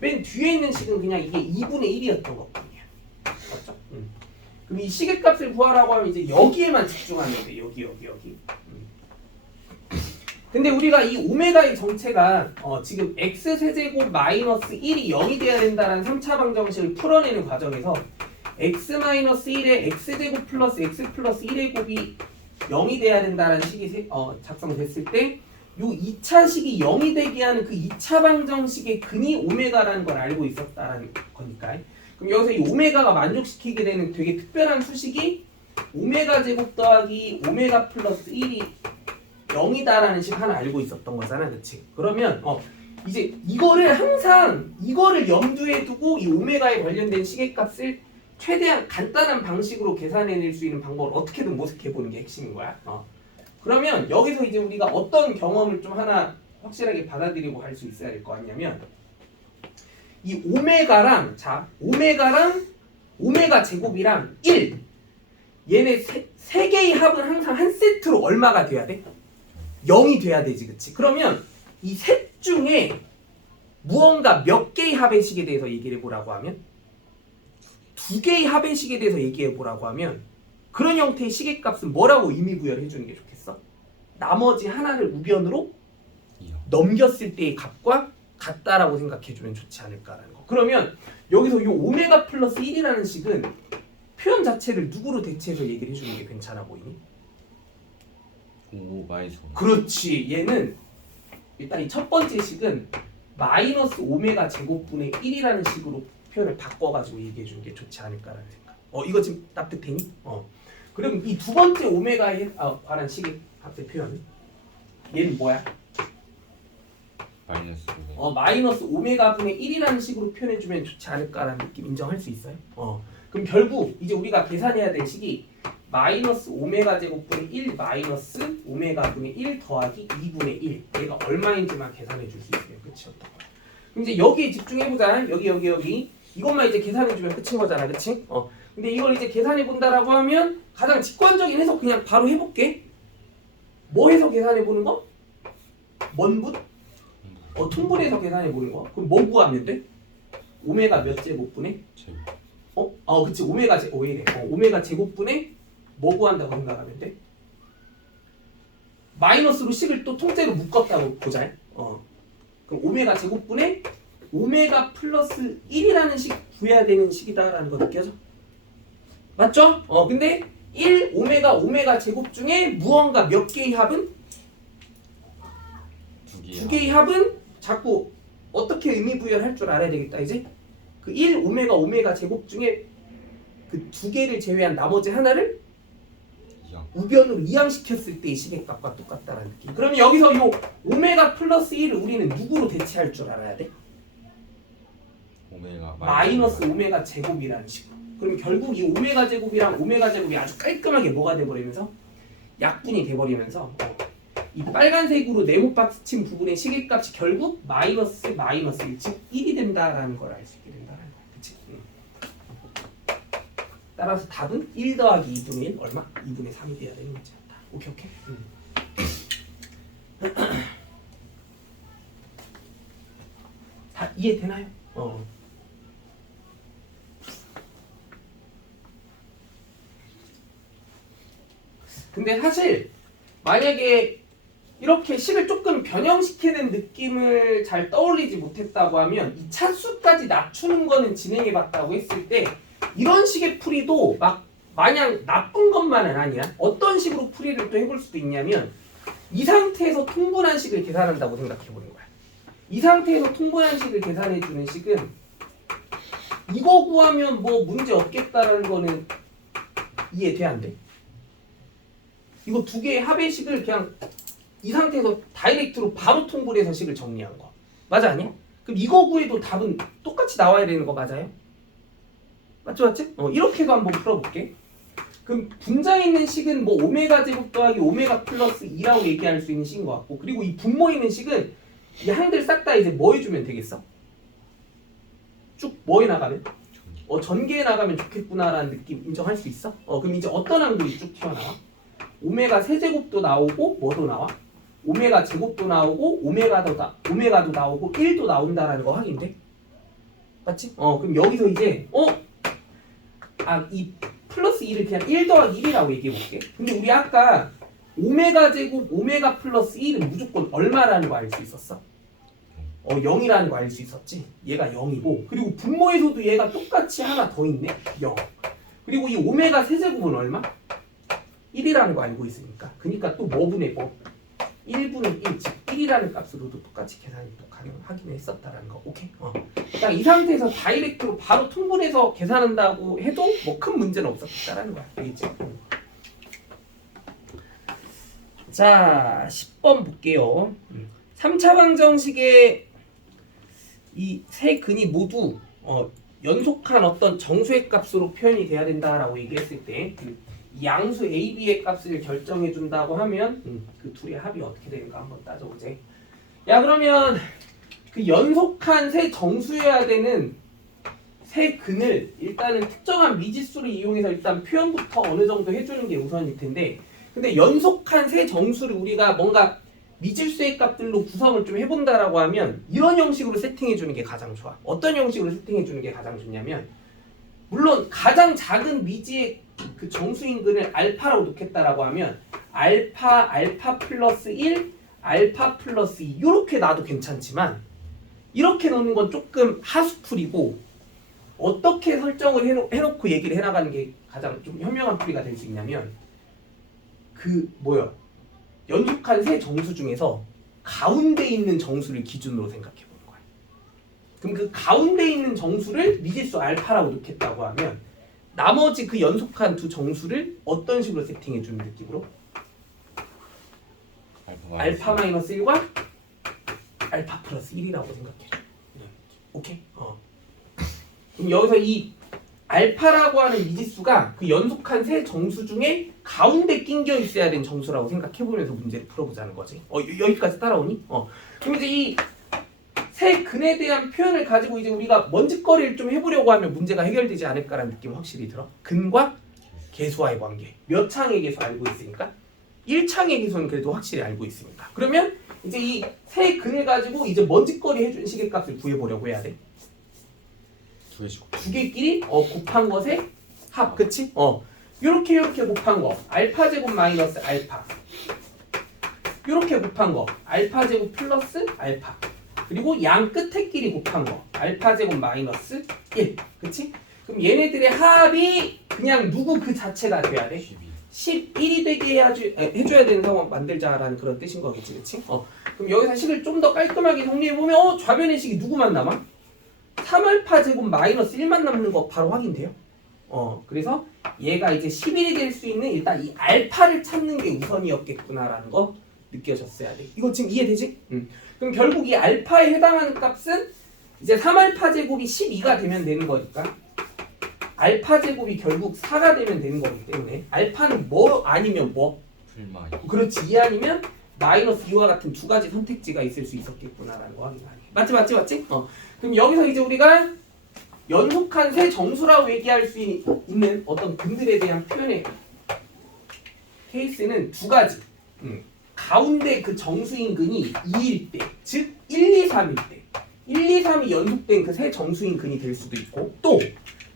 맨 뒤에 있는 식은 그냥 이게 2분의 1이었던 것뿐이야. 맞죠? 그럼 이 시계값을 구하라고 하면 이제 여기에만 집중하면 돼. 여기. 근데 우리가 이 오메가의 정체가 지금 x세제곱 마이너스 1이 0이 돼야 된다는 3차 방정식을 풀어내는 과정에서 x 마이너스 1에 x제곱 플러스 x 플러스 1의 곱이 0이 돼야 된다는 식이 작성됐을 때 요 2차 식이 0이 되게 하는 그 2차 방정식의 근이 오메가라는 걸 알고 있었다는 거니까. 그럼 여기서 이 오메가가 만족시키게 되는 되게 특별한 수식이 오메가 제곱 더하기 오메가 플러스 1이 0이다라는 식 하나 알고 있었던 거잖아, 그치? 그러면 이제 이거를 항상 이거를 염두에 두고 이 오메가에 관련된 시계값을 최대한 간단한 방식으로 계산해낼 수 있는 방법을 어떻게든 모색해보는 게 핵심인 거야. 그러면 여기서 이제 우리가 어떤 경험을 좀 하나 확실하게 받아들이고 갈 수 있어야 될 거 아니냐면 이 오메가랑 오메가 제곱이랑 1 얘네 세 개의 합은 항상 한 세트로 얼마가 돼야 돼? 0이 돼야 되지, 그치? 그러면 이 셋 중에 무언가 몇 개의 합의 식에 대해서 얘기를 해보라고 하면 두 개의 합의 식에 대해서 얘기해보라고 하면 그런 형태의 시계값은 뭐라고 의미 부여를 해주는 게 좋겠어? 나머지 하나를 우변으로 넘겼을 때의 값과 같다라고 생각해주면 좋지 않을까라는 거. 그러면 여기서 이 오메가 플러스 1이라는 식은 표현 자체를 누구로 대체해서 얘기를 해주는 게 괜찮아 보이니? 오 마이너스. 그렇지. 얘는 일단 이 첫 번째 식은 마이너스 오메가 제곱분의 1이라는 식으로 표현을 바꿔가지고 얘기해 주는 게 좋지 않을까라는 생각. 이거 지금 납득되니? 그럼 이 두 번째 오메가에 관한 식의 값의 표현은 얘는 뭐야? 마이너스. 마이너스 오메가 분의 1이라는 식으로 표현해 주면 좋지 않을까라는 느낌 인정할 수 있어요? 그럼 결국 이제 우리가 계산해야 될 식이 마이너스 오메가 제곱분의 1 마이너스 오메가 분의 1 더하기 2분의 1 얘가 얼마인지만 계산해 줄 수 있어요. 끝이었던 거야. 그럼 이제 여기에 집중해보자. 여기 이것만 이제 계산해주면 끝인 거잖아, 그치? 근데 이걸 이제 계산해본다라고 하면 가장 직관적인 해석 그냥 바로 해볼게. 뭐 해서 계산해보는 거? 뭔분? 통분해서 계산해보는 거. 그럼 뭐 구하면 돼? 오메가 몇 제곱분의? 제곱. 그치. 오메가 제곱분의 뭐 구한다고 생각하면 돼? 마이너스로 식을 또 통째로 묶었다고 보자. 그럼 오메가 제곱분의 오메가 플러스 1이라는 식 구해야 되는 식이다라는 거 느껴져? 맞죠? 근데 1 오메가 제곱 중에 무언가 몇 개의 합은? 두 개의 합은 자꾸 어떻게 의미 부여를 할 줄 알아야 되겠다, 이제? 그 1 오메가 제곱 중에 그 두 개를 제외한 나머지 하나를 우변으로 이항시켰을 때의 시계값과 똑같다라는 느낌. 그러면 여기서 이 오메가 플러스 1을 우리는 누구로 대체할 줄 알아야 돼? 마이너스 오메가 제곱이라는 식으로. 그럼 결국 이 오메가 제곱이랑 오메가 제곱이 아주 깔끔하게 뭐가 돼버리면서 약분이 돼버리면서 이 빨간색으로 네모 박스친 부분의 시계값이 결국 마이너스 1, 즉 1이 된다라는 걸 알 수 있게 된다라는 거야. 그치? 따라서 답은 1 더하기 2분의 1 얼마? 2분의 3이 돼야 되는 거지. 오케이. 다 이해되나요? 근데 사실 만약에 이렇게 식을 조금 변형시키는 느낌을 잘 떠올리지 못했다고 하면 이 차수까지 낮추는 거는 진행해봤다고 했을 때 이런 식의 풀이도 막 마냥 나쁜 것만은 아니야. 어떤 식으로 풀이를 또 해볼 수도 있냐면 이 상태에서 통분한 식을 계산한다고 생각해보는 거야. 이 상태에서 통분한 식을 계산해주는 식은 이거 구하면 뭐 문제 없겠다라는 거는 이해돼 안 돼? 이거 두 개의 합의 식을 그냥 이 상태에서 다이렉트로 바로 통분해서 식을 정리한 거 맞아 아니야? 그럼 이거 구해도 답은 똑같이 나와야 되는 거 맞아요? 맞지? 이렇게도 한번 풀어볼게. 그럼 분자에 있는 식은 뭐 오메가 제곱 더하기 오메가 플러스 2라고 얘기할 수 있는 식인 것 같고, 그리고 이 분모에 있는 식은 이 항들 싹 다 이제 뭐 해주면 되겠어? 쭉 뭐 해나가면? 전개해 나가면 좋겠구나라는 느낌 인정할 수 있어? 그럼 이제 어떤 항들이 쭉 튀어나와? 오메가 세제곱도 나오고 뭐도 나와? 오메가 제곱도 나오고 오메가도 나오고 1도 나온다라는 거 확인돼? 맞지? 그럼 여기서 이제 이 플러스 2를 그냥 1 더하기 1이라고 얘기해볼게. 근데 우리 아까 오메가 제곱 오메가 플러스 1은 무조건 얼마라는 거 알 수 있었어? 0이라는 거 알 수 있었지? 얘가 0이고, 그리고 분모에서도 얘가 똑같이 하나 더 있네? 0. 그리고 이 오메가 세제곱은 얼마? 1이라는 거 알고 있으니까. 그러니까 또 뭐분의 뭐? 1분의 1, 즉 1이라는 값으로도 똑같이 계산이 또 확인을 했었다라는 거. 오케이? 딱 이 상태에서 다이렉트로 바로 통분해서 계산한다고 해도 뭐 큰 문제는 없었다라는 거야. 알겠지? 자, 10번 볼게요. 3차 방정식의 이 세 근이 모두 연속한 어떤 정수의 값으로 표현이 돼야 된다라고 얘기했을 때 이 양수 A, B의 값을 결정해 준다고 하면 그 둘의 합이 어떻게 되는가 한번 따져보자. 야, 그러면 그 연속한 세 정수여야 되는 세 근을 일단은 특정한 미지수를 이용해서 일단 표현부터 어느 정도 해주는 게 우선일 텐데, 근데 연속한 세 정수를 우리가 뭔가 미지수의 값들로 구성을 좀 해본다라고 하면 이런 형식으로 세팅해 주는 게 가장 좋아. 어떤 형식으로 세팅해 주는 게 가장 좋냐면, 물론 가장 작은 미지의 그 정수인근을 알파라고 놓겠다라고 하면 알파 플러스 1, 알파 플러스 2 이렇게 놔도 괜찮지만, 이렇게 놓는 건 조금 하수풀이고, 어떻게 설정을 해놓고 얘기를 해나가는 게 가장 좀 현명한 풀이가 될 수 있냐면, 연속한 세 정수 중에서 가운데 있는 정수를 기준으로 생각해 보는 거야. 그럼 그 가운데 있는 정수를 미지수 알파라고 놓겠다고 하면, 나머지 그 연속한 두 정수를 어떤 식으로 세팅해 주는 느낌으로? 알파 마이너스 1과 알파 플러스 1이라고 생각해. 오케이? 그럼 여기서 이 알파라고 하는 미지수가 그 연속한 세 정수 중에 가운데 낑겨 있어야 되는 정수라고 생각해보면서 문제를 풀어보자는 거지. 여기까지 따라오니? 그럼 이제 이 세 근에 대한 표현을 가지고 이제 우리가 먼지거리를 좀 해보려고 하면 문제가 해결되지 않을까라는 느낌이 확실히 들어. 근과 계수와의 관계. 몇 창의 계수 알고 있으니까? 1창의 계수는 그래도 확실히 알고 있으니까. 그러면 이제 이 세 근을 가지고 이제 먼지거리 해준 시계값을 구해보려고 해야 돼. 두 개끼리 곱한 것의 합, 그치? 요렇게 곱한 거 알파 제곱 마이너스 알파, 요렇게 곱한 거 알파 제곱 플러스 알파, 그리고 양 끝에 끼리 곱한 거 알파 제곱 마이너스 1, 그치? 그럼 얘네들의 합이 그냥 누구 그 자체가 돼야 돼? 11이 되게 해줘야 되는 상황 만들자라는 그런 뜻인 거겠지, 그치? 그럼 여기서 식을 좀 더 깔끔하게 정리해보면 좌변의 식이 누구만 남아? 3알파 제곱 마이너스 1만 남는 거 바로 확인돼요. 그래서 얘가 이제 11이 될 수 있는 일단 이 알파를 찾는 게 우선이었겠구나라는 거 느껴졌어야 돼. 이거 지금 이해되지? 그럼 결국 이 알파에 해당하는 값은 이제 3알파 제곱이 12가 되면 되는 거니까 알파 제곱이 결국 4가 되면 되는 거기 때문에 알파는 뭐 아니면 뭐? 불마. 그렇지. 2 아니면 마이너스 2와 같은 두 가지 선택지가 있을 수 있었겠구나라는 거 확인하게. 맞지? 그럼 여기서 이제 우리가 연속한 세 정수라고 얘기할 수 있는 어떤 근들에 대한 표현의 케이스는 두 가지. 가운데 그 정수인 근이 2일 때, 즉 1, 2, 3일 때, 1, 2, 3이 연속된 그 세 정수인 근이 될 수도 있고, 또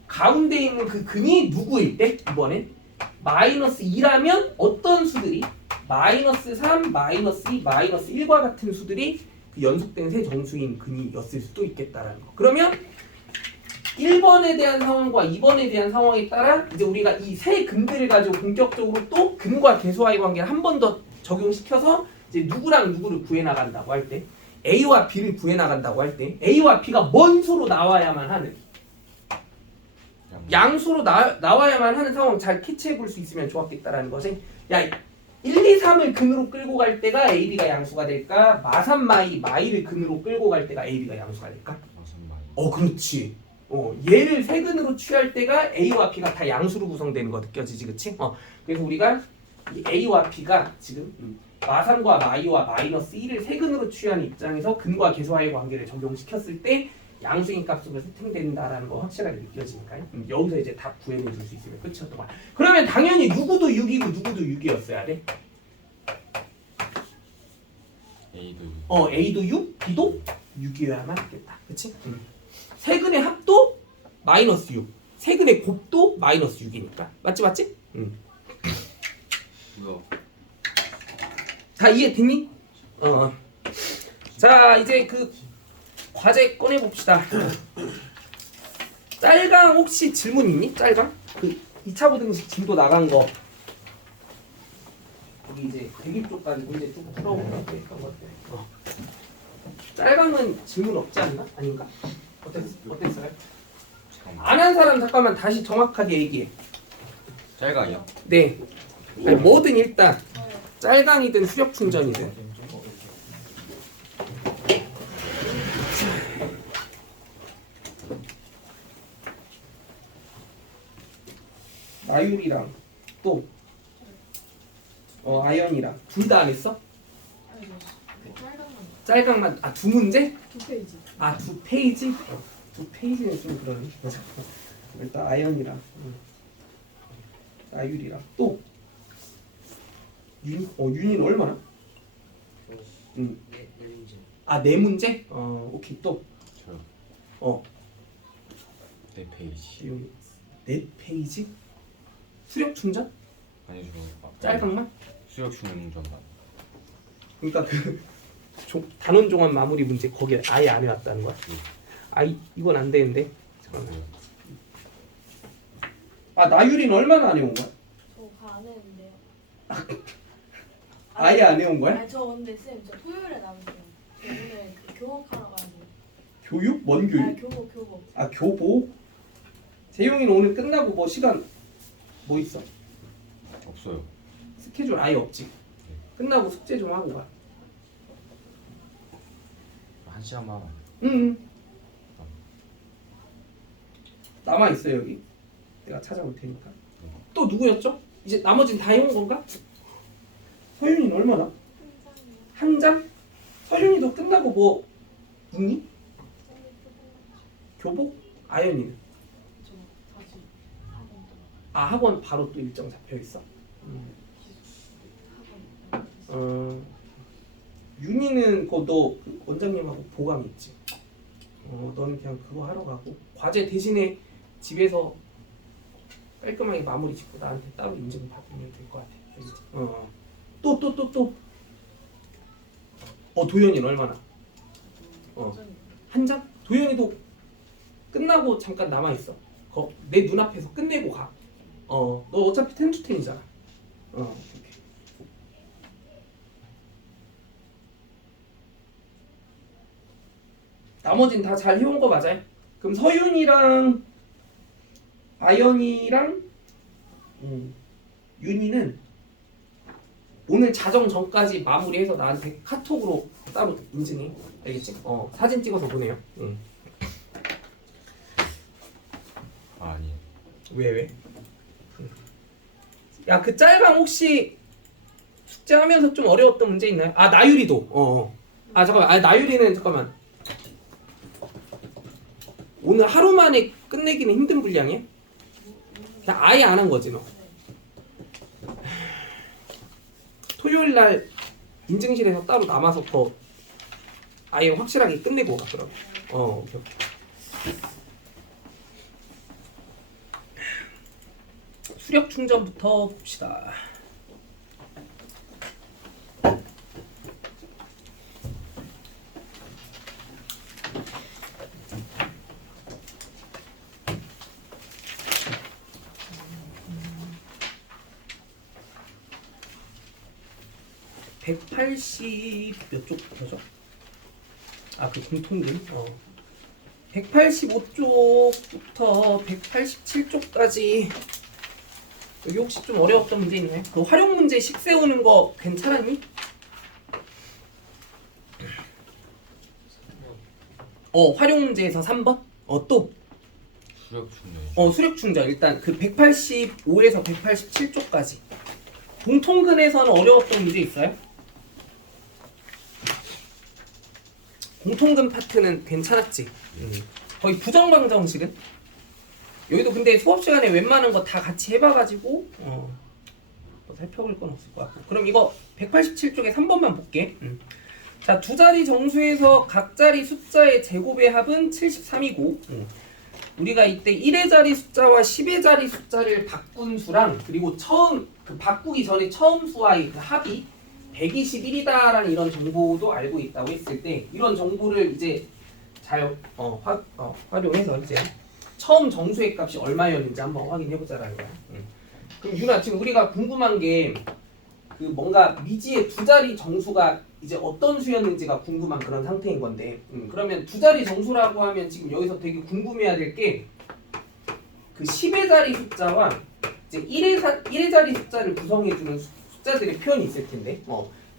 가운데 있는 그 근이 누구일 때, 이번엔 마이너스 2라면 어떤 수들이 마이너스 3, 마이너스 2, 마이너스 1과 같은 수들이 그 연속된 세 정수인 근이었을 수도 있겠다라는 거. 그러면 1번에 대한 상황과 2번에 대한 상황에 따라 이제 우리가 이 세 근들을 가지고 본격적으로 또 근과 계수와의 관계를 한 번 더 적용시켜서 이제 누구랑 누구를 구해나간다고 할 때, A와 B를 구해나간다고 할 때 A와 B가 뭔 수로 나와야만 하는, 양수로 나와야만 하는 상황 잘 캐치해 볼 수 있으면 좋았겠다라는 거지. 야, 1, 2, 3을 근으로 끌고 갈 때가 A, B가 양수가 될까? 마산 마이를 근으로 끌고 갈 때가 A, B가 양수가 될까? 그렇지. 얘를 세 근으로 취할 때가 A와 B가 다 양수로 구성되는 거 느껴지지, 그치? 그래서 우리가 이 A와 B가 지금 마산과 마이와 마이너스 1을 세 근으로 취한 입장에서 근과 계수와의 관계를 적용시켰을 때 양수인 값으로 세팅된다라는 거 확실하게 느껴지니까요. 여기서 이제 답 구해내 줄 수 있으면 끝이었던 거야. 그러면 당연히 누구도 6이고 누구도 6이었어야 돼. A도 6. A도 6, B도 6이어야만 했겠다. 그치? 세 근의 합도 마이너스 6, 세 근의 곱도 마이너스 6이니까. 맞지? 이거 다 이해됐니? 자, 이제 그 과제 꺼내봅시다. 짤강 혹시 질문 있니? 짤강? 그 2차 보등식 진도 나간 거 여기 이제 대립 쪽까지 문제 쭉 풀어보면 했던 것들. 짤강은 질문 없지 않나? 아닌가? 어땠어요? 안 한 사람 잠깐만 다시 정확하게 얘기해. 짤강이요? 네. 아니, 뭐든 일단 짤강이든 수력 충전이든. 나율이랑 또 아연이랑 둘 다 안 했어? 아니 그 짤강만 짤강만 두 문제? 2페이지. 두 페이지? 두 페이지는 좀 그러네. 일단 아연이랑 나율이랑 또 윤이는 얼마나? 네 문제? 오케이 또 저요. 네 페이지. 네 페이지? 수력 충전? 아니 저 짤강만? 수력 충전만. 그러니까 단원 종합 마무리 문제 거기 아예 안 해놨다는 거야? 이건 안 되는데. 잠깐만. 나율이는 얼마나 안 해온 거야? 저 안 했는데요. 아예 안 해온 거야? 아니 저 근데 쌤 저 토요일에 나왔어요. 저 오늘 그 교복하러 가야 돼요. 교육? 뭔 교육? 아 교복. 교복? 재용이는 오늘 끝나고 뭐 시간 뭐 있어? 없어요. 스케줄 아예 없지? 끝나고 숙제 좀 하고 가. 1시간만. 응. 남아 있어 여기. 내가 찾아볼 테니까. 또 누구였죠? 이제 나머지는 다 해온 건가? 서윤이는 얼마나? 한 장? 서윤이도 끝나고 뭐 있니? 교복? 아연이는? 저 다시 학원 또 학원 바로 또 일정 잡혀 있어. 학원. 윤이는 너 원장님하고 보강 있지? 너는 그냥 그거 하러 가고 과제 대신에 집에서 깔끔하게 마무리 짓고 나한테 따로 인증 받으면 될 것 같아. 알겠지? 또. 도현이는 얼마나? 한 장? 도현이도 끝나고 잠깐 남아 있어. 내 눈앞에서 끝내고 가. 너 어차피 10-10이잖아. 오케이. 나머지는 다 잘 해온 거 맞아요? 그럼 서윤이랑 아연이랑 윤이는 오늘 자정 전까지 마무리해서 나한테 카톡으로 따로 인증해. 알겠지? 사진 찍어서 보내요. 아니에요. 왜? 야, 그 짤방 혹시 숙제하면서 좀 어려웠던 문제 있나요? 나율이도. 잠깐만. 나율이는 잠깐만. 오늘 하루 만에 끝내기는 힘든 분량이야? 그냥 아예 안 한 거지 너. 토요일 날 인증실에서 따로 남아서 더 아예 확실하게 끝내고 가 그럼. 오케이. 수력 충전부터 봅시다. (180) 몇 쪽부터죠? 그 공통분. 185쪽부터 187쪽까지. 여기 혹시 좀 어려웠던 문제 있나요? 그 활용 문제 식 세우는 거 괜찮았니? 활용 문제에서 3번? 또? 수력 충전. 수력 충전. 일단 그 185에서 187쪽까지. 공통근에서는 어려웠던 문제 있어요? 공통근 파트는 괜찮았지? 거의 부정방정식은? 여기도 근데 수업 시간에 웬만한 거 다 같이 해봐가지고 뭐 살펴볼 건 없을 것 같고. 그럼 이거 187쪽에 3번만 볼게. 자, 두 자리 정수에서 각 자리 숫자의 제곱의 합은 73이고 우리가 이때 1의 자리 숫자와 10의 자리 숫자를 바꾼 수랑 그리고 처음 바꾸기 전에 처음 수와의 그 합이 121이다라는 이런 정보도 알고 있다고 했을 때 이런 정보를 이제 잘 활용해서 이제 처음 정수의 값이 얼마였는지 한번 확인해보자라는 거야. 그럼 윤아, 지금 우리가 궁금한 게 그 뭔가 미지의 두 자리 정수가 이제 어떤 수였는지가 궁금한 그런 상태인 건데 그러면 두 자리 정수라고 하면 지금 여기서 되게 궁금해야 될 게 그 10의 자리 숫자와 이제 1의 자리 숫자를 구성해주는 숫자들의 표현이 있을 텐데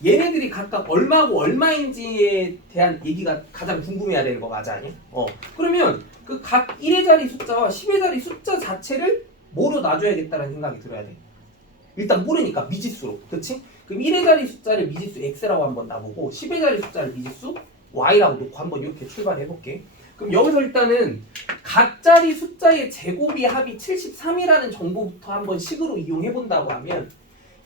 얘네들이 각각 얼마고 얼마인지에 대한 얘기가 가장 궁금해야 되는 거 맞아 아니야? 그러면 그 각 1의 자리 숫자와 10의 자리 숫자 자체를 뭐로 놔줘야겠다는 생각이 들어야 돼. 일단 모르니까 미지수로. 그렇지? 그럼 1의 자리 숫자를 미지수 x라고 한번 놔보고 10의 자리 숫자를 미지수 y라고 놓고 한번 이렇게 출발해 볼게. 그럼 여기서 일단은 각 자리 숫자의 제곱이 합이 73이라는 정보부터 한번 식으로 이용해 본다고 하면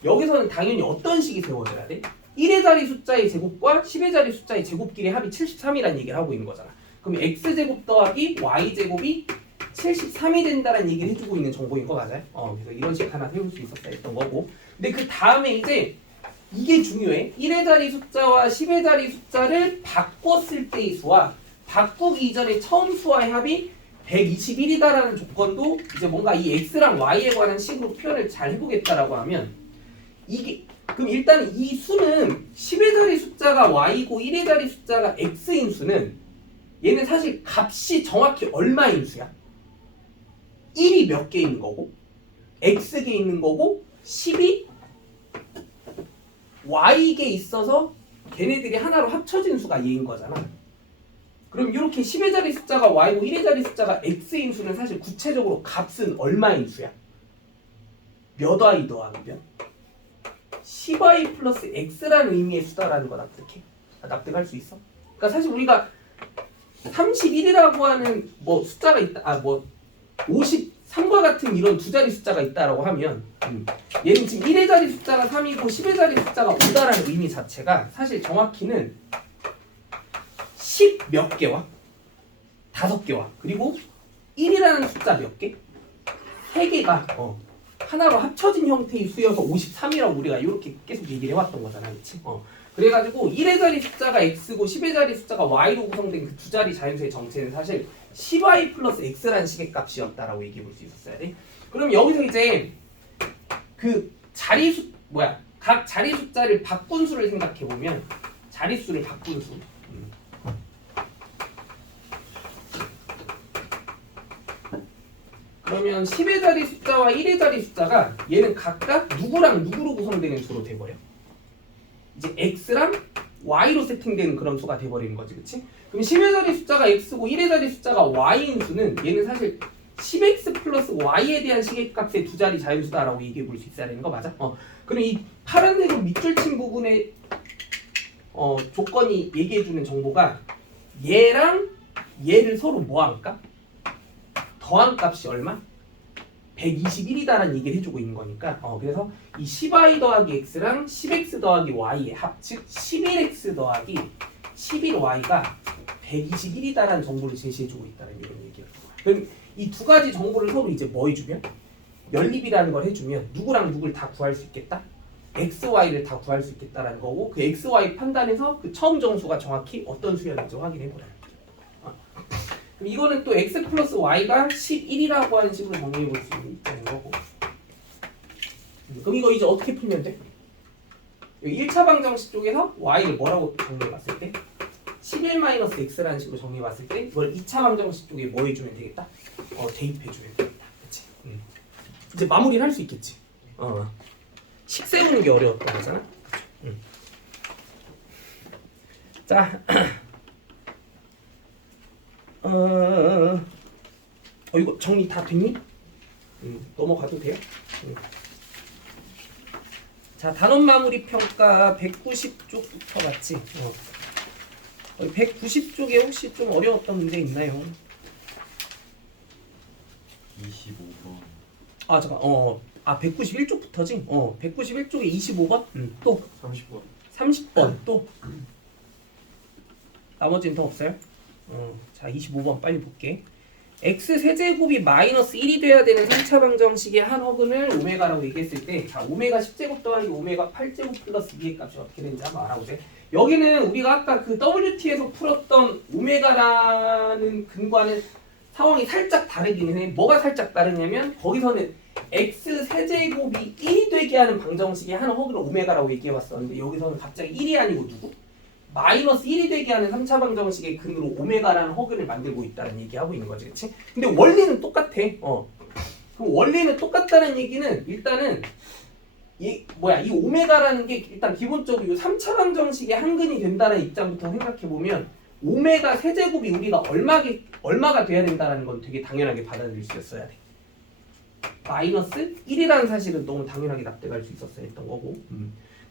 여기서는 당연히 어떤 식이 세워져야 돼? 1의 자리 숫자의 제곱과 10의 자리 숫자의 제곱끼리 합이 73이라는 얘기를 하고 있는 거잖아. 그럼 x제곱 더하기 y제곱이 73이 된다는 얘기를 해주고 있는 정보인 거 맞아요? 그래서 이런 식 하나 세울 수 있었다 했던 거고. 근데 그 다음에 이제 이게 중요해. 1의 자리 숫자와 10의 자리 숫자를 바꿨을 때의 수와 바꾸기 이전에 처음 수와의 합이 121이다라는 조건도 이제 뭔가 이 x랑 y에 관한 식으로 표현을 잘 해보겠다라고 하면 이게 그럼 일단 이 수는 10의 자리 숫자가 y고 1의 자리 숫자가 x인 수는 얘는 사실 값이 정확히 얼마인 수야? 1이 몇 개 있는 거고 x개 있는 거고 10이 y개 있어서 걔네들이 하나로 합쳐진 수가 얘인 거잖아. 그럼 이렇게 10의 자리 숫자가 y고 1의 자리 숫자가 x인 수는 사실 구체적으로 값은 얼마인 수야? 몇 y 더하기 몇? 10y 플러스 x라는 의미의 수다라는 거 납득해? 납득할 수 있어? 그러니까 사실 우리가 31이라고 하는 뭐 숫자가 있다, 53과 같은 이런 두 자리 숫자가 있다라고 하면 얘는 지금 1의 자리 숫자가 3이고 10의 자리 숫자가 5다라는 의미 자체가 사실 정확히는 10 몇 개와 5개와 그리고 1이라는 숫자 몇 개? 3개가 하나로 합쳐진 형태의 수여서 53이라고 우리가 이렇게 계속 얘기를 해왔던 거잖아, 그치? 그래가지고 1의 자리 숫자가 x고 10의 자리 숫자가 y로 구성된 그 두 자리 자연수의 정체는 사실 10y 플러스 x라는 식의 값이었다라고 얘기해 볼 수 있었어야 돼. 그럼 여기서 이제 그 각 자리 숫자를 바꾼 수를 생각해 보면 자릿수를 바꾼 수. 그러면 10의 자리 숫자와 1의 자리 숫자가 얘는 각각 누구랑 누구로 구성되는 수로 돼버려. 이제 x랑 y로 세팅되는 그런 수가 돼버리는 거지, 그치? 그럼 10의 자리 숫자가 x고 1의 자리 숫자가 y인 수는 얘는 사실 10x 플러스 y에 대한 시계값의 두 자리 자연수다라고 얘기해 볼 수 있어야 되는 거 맞아? 그럼 이 파란색으로 밑줄 친 부분의 조건이 얘기해주는 정보가 얘랑 얘를 서로 뭐 할까? 더한 값이 얼마? 121이다라는 얘기를 해주고 있는 거니까 그래서 이 10y 더하기 x랑 10x 더하기 y의 합, 즉 11x 더하기 11y가 121이다라는 정보를 제시해주고 있다는 이런 얘기예요. 그럼 이 두 가지 정보를 서로 이제 뭐 해주면? 연립이라는 걸 해주면 누구랑 누구를 다 구할 수 있겠다? x, y를 다 구할 수 있겠다라는 거고 그 x, y 판단해서 그 처음 정수가 정확히 어떤 수였는지 확인해보라는 거죠. 그럼 이거는 또 x 플러스 y가 11이라고 하는 식으로 정리해 볼 수 있는 거고. 그럼 이거 이제 어떻게 풀면 돼? 여기 1차 방정식 쪽에서 y를 뭐라고 정리해 봤을 때? 11-x라는 식으로 정리해 봤을 때 이걸 2차 방정식 쪽에 뭐 해주면 되겠다? 대입해 주면 되겠다. 그치? 이제 마무리를 할 수 있겠지. 식 세우는 게 어려웠던 거잖아. 자. 이거 정리 다 됐니? 넘어가도 돼요? 자, 단원 마무리 평가 190쪽부터 맞지? 190쪽에 혹시 좀 어려웠던 문제 있나요? 25번. 아, 잠깐. 191쪽부터지? 191쪽에 25번? 또 30번. 30번 또 나머지는 더 없어요? 자, 25번 빨리 볼게. x 세제곱이 마이너스 1이 돼야 되는 3차 방정식의 한 허근을 오메가라고 얘기했을 때, 자, 오메가 10제곱 더하기 오메가 8제곱 플러스 2의 값이 어떻게 되는지 한번 알아보세요. 여기는 우리가 아까 그 WT에서 풀었던 오메가라는 근과는 상황이 살짝 다르긴 해. 뭐가 살짝 다르냐면 거기서는 x 세제곱이 1이 되게 하는 방정식의 한 허근을 오메가라고 얘기해봤었는데 여기서는 갑자기 1이 아니고 누구? 마이너스 1이 되게 하는 3차 방정식의 근으로 오메가라는 허근을 만들고 있다는 얘기하고 있는 거지, 그치? 근데 원리는 똑같아. 그럼 원리는 똑같다는 얘기는 일단은 이 오메가라는 게 일단 기본적으로 이 3차 방정식의 한근이 된다는 입장부터 생각해 보면 오메가 세제곱이 우리가 얼마가 돼야 된다는 건 되게 당연하게 받아들일 수 있었어야 돼. 마이너스 1이라는 사실은 너무 당연하게 납득할 수 있었어야 했던 거고.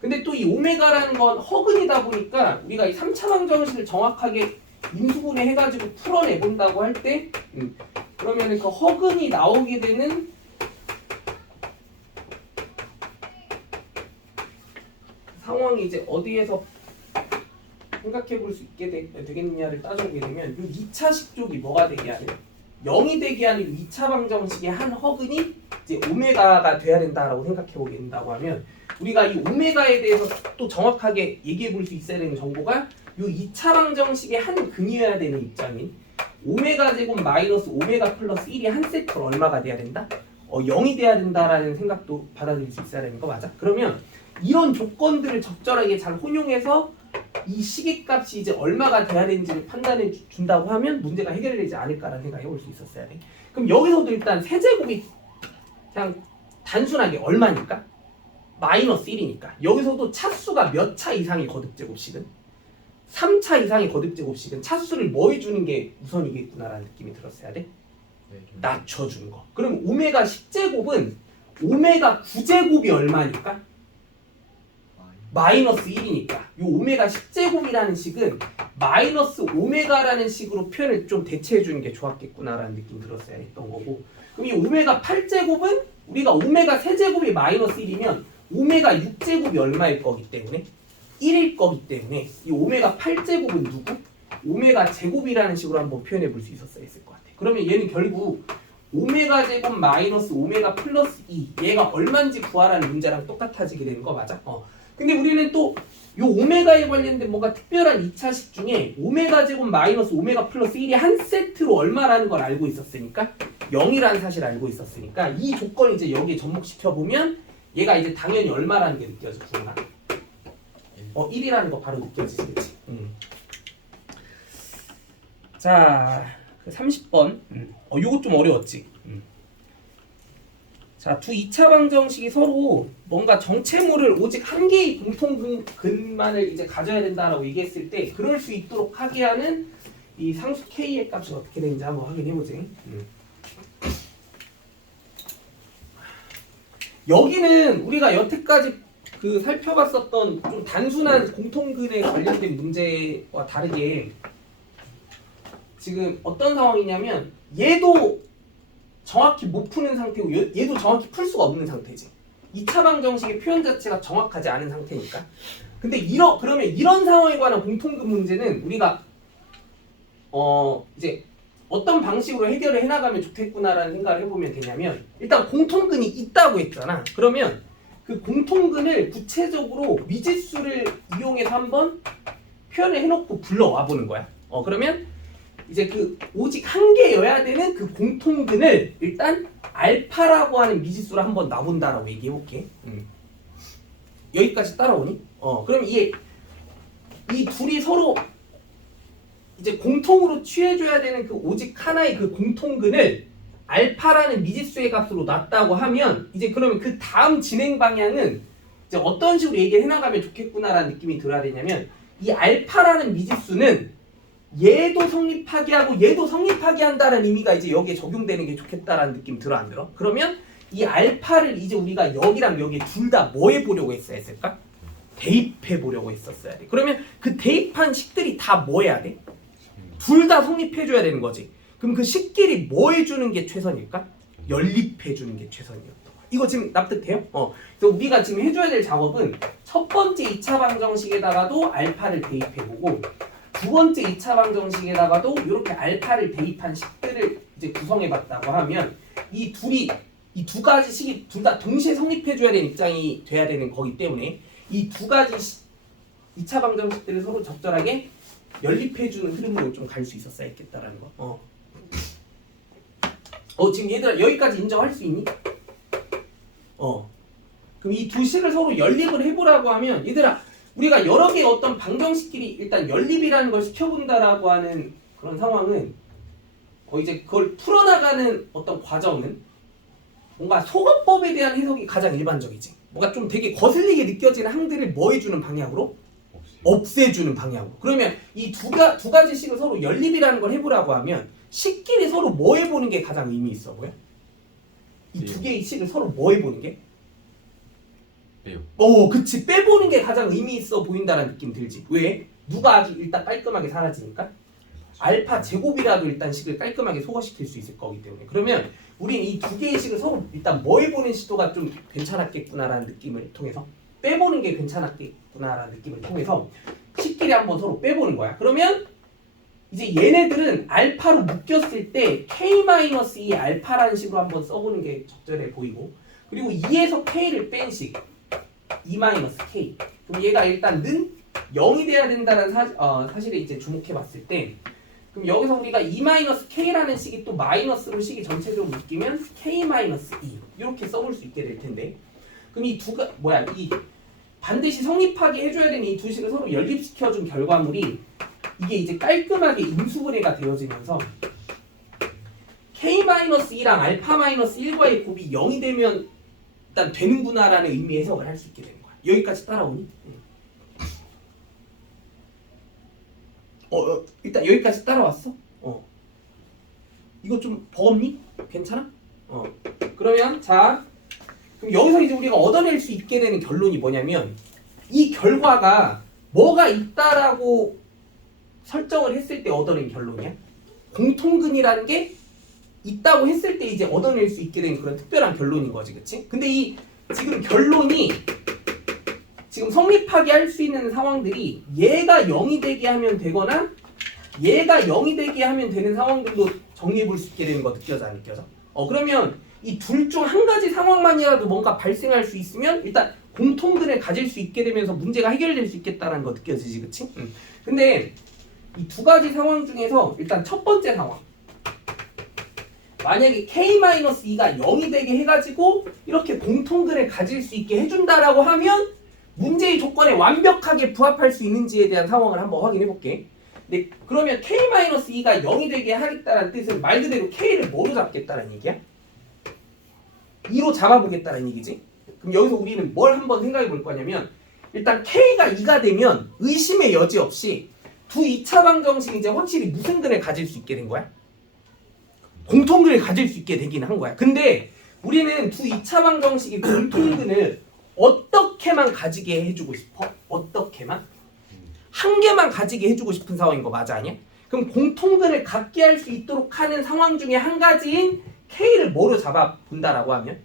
근데 또 이 오메가라는 건 허근이다 보니까 우리가 이 3차 방정식을 정확하게 인수분해 해가지고 풀어내 본다고 할 때 그러면 그 허근이 나오게 되는 상황이 이제 어디에서 생각해 볼 수 있게 되겠느냐를 따져보게 되면 이 2차식 쪽이 뭐가 되게 하는 0이 되게 하는 2차 방정식의 한 허근이 이제 오메가가 돼야 된다라고 생각해 보게 된다고 하면 우리가 이 오메가에 대해서 또 정확하게 얘기해 볼 수 있어야 되는 정보가 이 2차 방정식의 한 근이어야 되는 입장인 오메가 제곱 마이너스 오메가 플러스 1이 한 세트로 얼마가 돼야 된다? 0이 돼야 된다라는 생각도 받아들일 수 있어야 되는 거 맞아? 그러면 이런 조건들을 적절하게 잘 혼용해서 이 시계값이 이제 얼마가 돼야 되는지를 판단해 준다고 하면 문제가 해결되지 않을까라는 생각해 볼 수 있었어야 돼. 그럼 여기서도 일단 세제곱이 그냥 단순하게 얼마니까? 마이너스 1이니까. 여기서도 차수가 몇 차 이상의 거듭제곱식은? 3차 이상의 거듭제곱식은 차수를 뭐 해주는 게 우선이겠구나라는 느낌이 들었어야 돼. 낮춰주는 거. 그럼 오메가 10제곱은 오메가 9제곱이 얼마니까? 마이너스 1이니까 이 오메가 10제곱이라는 식은 마이너스 오메가라는 식으로 표현을 좀 대체해 주는 게 좋았겠구나라는 느낌 들었어야 했던 거고 그럼 이 오메가 8제곱은 우리가 오메가 세제곱이 마이너스 1이면 오메가 6제곱이 얼마일 거기 때문에 1일 거기 때문에 이 오메가 8제곱은 누구? 오메가 제곱이라는 식으로 한번 표현해 볼 수 있었어야 했을 것 같아. 그러면 얘는 결국 오메가 제곱 마이너스 오메가 플러스 2 얘가 얼마인지 구하라는 문제랑 똑같아지게 되는 거 맞아? 근데 우리는 또 이 오메가에 관련된 뭔가 특별한 2차식 중에 오메가 제곱 마이너스 오메가 플러스 1이 한 세트로 얼마라는 걸 알고 있었으니까 0이라는 사실을 알고 있었으니까 이 조건을 이제 여기에 접목시켜보면 얘가 이제 당연히 얼마라는 게 느껴져 구나 1이라는 거 바로 느껴지겠지. 자 30번 요거 좀 어려웠지. 자, 두 2차 방정식이 서로 뭔가 정체모를 오직 한 개의 공통근만을 이제 가져야 된다라고 얘기했을 때 그럴 수 있도록 하게 하는 이 상수 K의 값이 어떻게 되는지 한번 확인해보지. 여기는 우리가 여태까지 그 살펴봤었던 좀 단순한 공통근에 관련된 문제와 다르게 지금 어떤 상황이냐면 얘도 정확히 못 푸는 상태고 얘도 정확히 풀 수가 없는 상태지. 2차 방정식의 표현 자체가 정확하지 않은 상태니까. 근데 그러면 이런 상황에 관한 공통근 문제는 우리가 이제 어떤 방식으로 해결을 해나가면 좋겠구나라는 생각을 해보면 되냐면 일단 공통근이 있다고 했잖아. 그러면 그 공통근을 구체적으로 미지수를 이용해서 한번 표현을 해놓고 불러와 보는 거야. 그러면 이제 그 오직 한 개여야 되는 그 공통근을 일단 알파라고 하는 미지수로 한번 놔본다라고 얘기해볼게. 여기까지 따라오니? 그럼 이 둘이 서로 이제 공통으로 취해줘야 되는 그 오직 하나의 그 공통근을 알파라는 미지수의 값으로 놨다고 하면 이제 그러면 그 다음 진행 방향은 이제 어떤 식으로 얘기를 해나가면 좋겠구나라는 느낌이 들어야 되냐면 이 알파라는 미지수는 얘도 성립하게 하고 얘도 성립하게 한다는 의미가 이제 여기에 적용되는 게 좋겠다라는 느낌 들어 안 들어? 그러면 이 알파를 이제 우리가 여기랑 여기 둘 다 뭐 해보려고 했어야 했을까? 대입해 보려고 했었어야 돼. 그러면 그 대입한 식들이 다 뭐 해야 돼? 둘 다 성립해줘야 되는 거지. 그럼 그 식끼리 뭐 해주는 게 최선일까? 연립해주는 게 최선이었던 거야. 이거 지금 납득돼요? 그래서 우리가 지금 해줘야 될 작업은 첫 번째 2차 방정식에다가도 알파를 대입해보고 두 번째 2차 방정식에다가도 이렇게 알파를 대입한 식들을 이제 구성해봤다고 하면 이 두 가지 식이 둘 다 동시에 성립해줘야 되는 입장이 돼야 되는 거기 때문에 이 두 가지 2차 방정식들을 서로 적절하게 연립해주는 흐름으로 좀 갈 수 있었어야 했겠다라는 거. 지금 얘들아 여기까지 인정할 수 있니? 그럼 이 두 식을 서로 연립을 해보라고 하면 얘들아 우리가 여러 개의 어떤 방정식끼리 일단 연립이라는 걸 시켜본다라고 하는 그런 상황은 이제 그걸 풀어나가는 어떤 과정은 뭔가 소거법에 대한 해석이 가장 일반적이지. 뭐가 좀 되게 거슬리게 느껴지는 항들을 뭐 해주는 방향으로? 없이. 없애주는 방향으로. 그러면 이 두 가지 식을 서로 연립이라는 걸 해보라고 하면 식끼리 서로 뭐 해보는 게 가장 의미 있어 보여? 이 두 개의 식을 서로 뭐 해보는 게? 빼요. 그치. 빼보는 게 가장 의미 있어 보인다는 느낌 들지. 왜? 누가 아주 일단 깔끔하게 사라지니까? 알파 제곱이라도 일단 식을 깔끔하게 소거시킬 수 있을 거기 때문에. 그러면 우리는 이 두 개의 식을 서로 일단 뭐 해보는 시도가 좀 괜찮았겠구나라는 느낌을 통해서, 빼보는 게 괜찮았겠구나라는 느낌을 통해서 식끼리 한번 서로 빼보는 거야. 그러면 이제 얘네들은 알파로 묶였을 때 k-2 알파라는 식으로 한번 써보는 게 적절해 보이고, 그리고 2에서 k를 뺀 식 2-k. 그럼 얘가 일단 는 0이 돼야 된다는 사실에 이제 주목해 봤을 때, 그럼 여기서 우리가 2-k라는 식이 또 마이너스로 식이 전체적으로 묶이면 k-2 이렇게 써볼 수 있게 될 텐데, 그럼 이 이 반드시 성립하게 해줘야 되는 이 두 식을 서로 연립시켜준 결과물이 이게 이제 깔끔하게 임수분해가 되어지면서 k-2랑 알파-1과의 곱이 0이 되면 일단 되는구나라는 의미의 해석을 할 수 있게 되는 거야. 여기까지 따라오니? 일단 여기까지 따라왔어? 이거 좀 버겁니? 괜찮아? 그러면 자, 그럼 여기서 이제 우리가 얻어낼 수 있게 되는 결론이 뭐냐면, 이 결과가 뭐가 있다라고 설정을 했을 때 얻어낸 결론이야. 공통근이라는 게 있다고 했을 때 이제 얻어낼 수 있게 된 그런 특별한 결론인 거지, 그치? 근데 이 지금 결론이 지금 성립하게 할 수 있는 상황들이 얘가 0이 되게 하면 되거나 얘가 0이 되게 하면 되는 상황들도 정리해 볼 수 있게 되는 거 느껴져, 안 느껴져? 그러면 이 둘 중 한 가지 상황만이라도 뭔가 발생할 수 있으면 일단 공통근을 가질 수 있게 되면서 문제가 해결될 수 있겠다는 거 느껴지지, 그치? 근데 이 두 가지 상황 중에서 일단 첫 번째 상황, 만약에 k-2가 0이 되게 해가지고 이렇게 공통근을 가질 수 있게 해준다라고 하면 문제의 조건에 완벽하게 부합할 수 있는지에 대한 상황을 한번 확인해 볼게. 네, 그러면 k-2가 0이 되게 하겠다는 뜻은 말 그대로 k를 뭐로 잡겠다는 얘기야? 2로 잡아보겠다는 얘기지. 그럼 여기서 우리는 뭘 한번 생각해 볼 거냐면, 일단 k가 2가 되면 의심의 여지 없이 두 2차 방정식이 이제 확실히 무슨 근을 가질 수 있게 된 거야? 공통근을 가질 수 있게 되긴 한 거야. 근데 우리는 두 2차 방정식이 공통근을 어떻게만 가지게 해주고 싶어? 어떻게만? 한 개만 가지게 해주고 싶은 상황인 거 맞아, 아니야? 그럼 공통근을 갖게 할 수 있도록 하는 상황 중에 한 가지인 K를 뭐로 잡아본다라고 하면,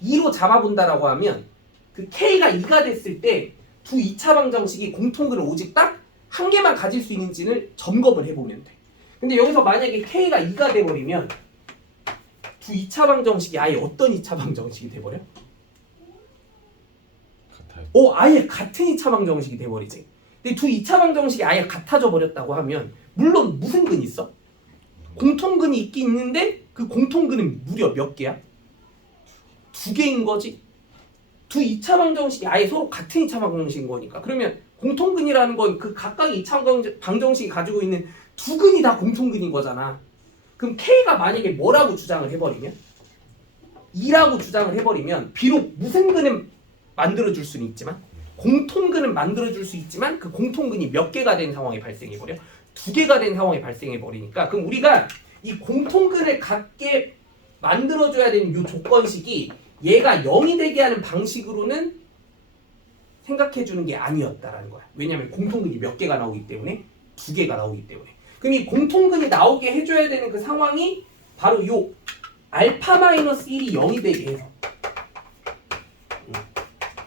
2로 잡아본다라고 하면 그 K가 2가 됐을 때 두 2차 방정식이 공통근을 오직 딱 한 개만 가질 수 있는지를 점검을 해보면 돼. 근데 여기서 만약에 K가 2가 돼버리면 두 2차 방정식이 아예 어떤 2차 방정식이 돼버려? 같아요. 아예 같은 2차 방정식이 돼버리지. 근데 두 2차 방정식이 아예 같아져 버렸다고 하면 물론 무슨 근이 있어? 공통근이 있긴 있는데 그 공통근은 무려 몇 개야? 두 개인 거지. 두 2차 방정식이 아예 서로 같은 2차 방정식인 거니까. 그러면 공통근이라는 건 그 각각의 2차 방정식이 가지고 있는 두 근이 다 공통근인 거잖아. 그럼 K가 만약에 뭐라고 주장을 해버리면? 2라고 주장을 해버리면 비록 무슨 근은 만들어줄 수는 있지만, 공통근은 만들어줄 수 있지만 그 공통근이 몇 개가 된 상황이 발생해버려? 두 개가 된 상황이 발생해버리니까, 그럼 우리가 이 공통근을 갖게 만들어줘야 되는 이 조건식이 얘가 0이 되게 하는 방식으로는 생각해주는 게 아니었다라는 거야. 왜냐하면 공통근이 몇 개가 나오기 때문에, 두 개가 나오기 때문에. 그럼 이 공통근이 나오게 해줘야 되는 그 상황이 바로 요 알파-1이 0이 되게 해서,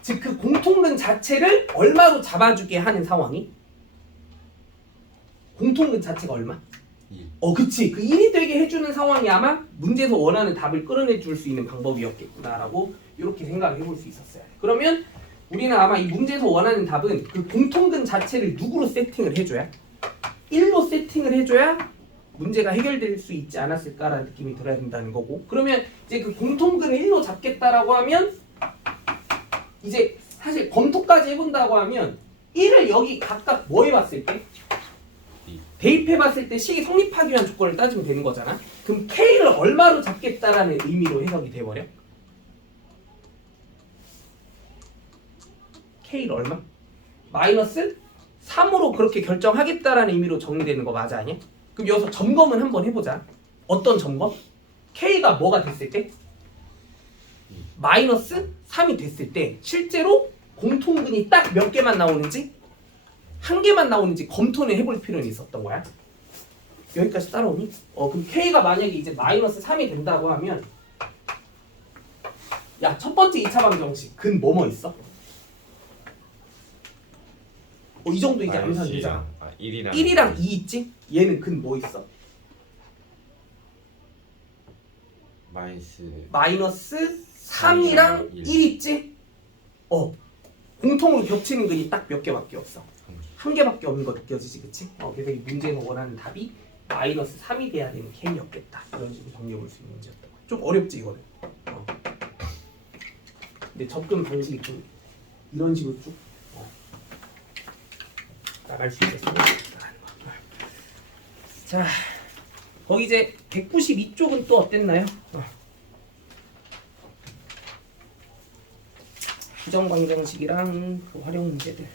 즉 그 공통근 자체를 얼마로 잡아주게 하는 상황이, 공통근 자체가 얼마? 2. 그치. 그 1이 되게 해주는 상황이 아마 문제에서 원하는 답을 끌어내줄 수 있는 방법이었겠구나라고 이렇게 생각을 해볼 수 있었어요. 그러면 우리는 아마 이 문제에서 원하는 답은 그 공통근 자체를 누구로 세팅을 해줘야? 1로 세팅을 해줘야 문제가 해결될 수 있지 않았을까라는 느낌이 들어야 된다는 거고, 그러면 이제 그 공통근을 1로 잡겠다라고 하면 이제 사실 검토까지 해본다고 하면 1을 여기 각각 뭐 해봤을 때? 대입해봤을 때 식이 성립하기 위한 조건을 따지면 되는 거잖아. 그럼 K를 얼마로 잡겠다라는 의미로 해석이 돼버려? K를 얼마? 마이너스 3으로 그렇게 결정하겠다라는 의미로 정리되는 거 맞아 아니야? 그럼 여기서 점검은 한번 해보자. 어떤 점검? K가 뭐가 됐을 때? 마이너스 3이 됐을 때 실제로 공통근이 딱 몇 개만 나오는지 한 개만 나오는지 검토는 해볼 필요는 있었던 거야. 여기까지 따라오니? 그럼 K가 만약에 이제 마이너스 3이 된다고 하면 야, 첫 번째 2차 방정식 근 뭐뭐 있어? 이 정도 이제 암산 되잖아. 1이랑 2 있지? 얘는 근 뭐 있어? 마이너스 3이랑 1 있지? 공통으로 겹치는 근이 딱 몇 개밖에 없어. 한 개밖에 없는 거 느껴지지, 그치? 그래서 이 문제에서 원하는 답이 마이너스 3이 돼야 되는 K였겠다. 이런 식으로 정리해 볼 수 있는 문제였던 거야. 좀 어렵지, 이거는. 근데 접근 방식이 좀 이런 식으로 쭉 나갈 수 있었으면 좋겠다는 거. 자, 거기 이제 192쪽은 또 어땠나요? 부정방정식이랑 그 활용 문제들.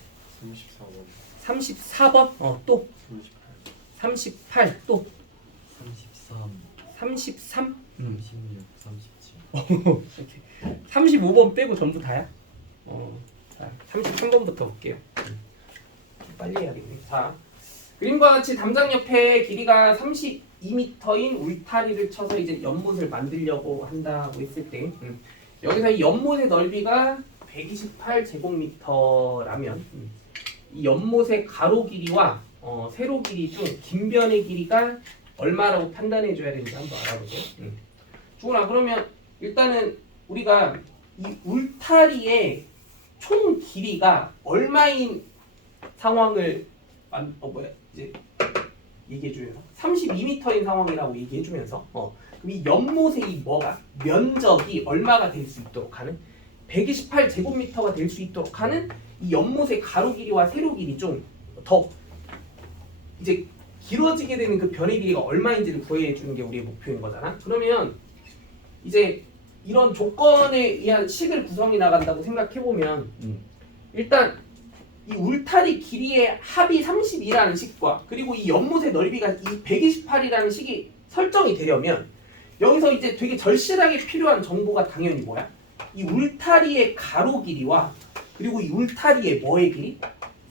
34번. 또 38. 또 33. 36, 37. 이렇게 35번 빼고 전부 다야? 자, 33번부터 볼게요. 좀 빨리 해야겠네. 자, 그림과 같이 담장 옆에 길이가 32m인 울타리를 쳐서 이제 연못을 만들려고 한다고 했을 때, 여기서 이 연못의 넓이가 128제곱미터라면 이 연못의 가로 길이와 세로 길이 중 긴 변의 길이가 얼마라고 판단해 줘야 되는지 한번 알아보세요. 주원아, 그러면 일단은 우리가 이 울타리의 총 길이가 얼마인 상황을 이제 얘기해 주면서 32m인 상황이라고 얘기해 주면서 그럼 이 연못의 이 뭐가 면적이 얼마가 될 수 있도록 하는 128제곱미터가 될 수 있도록 하는 이 연못의 가로 길이와 세로 길이 중 더 이제 길어지게 되는 그 변의 길이가 얼마인지를 구해 주는 게 우리의 목표인 거잖아. 그러면 이제 이런 조건에 의한 식을 구성해 나간다고 생각해 보면 일단 이 울타리 길이의 합이 32라는 식과 그리고 이 연못의 넓이가 이 128이라는 식이 설정이 되려면 여기서 이제 되게 절실하게 필요한 정보가 당연히 뭐야? 이 울타리의 가로 길이와 그리고 이 울타리의 뭐의 길이?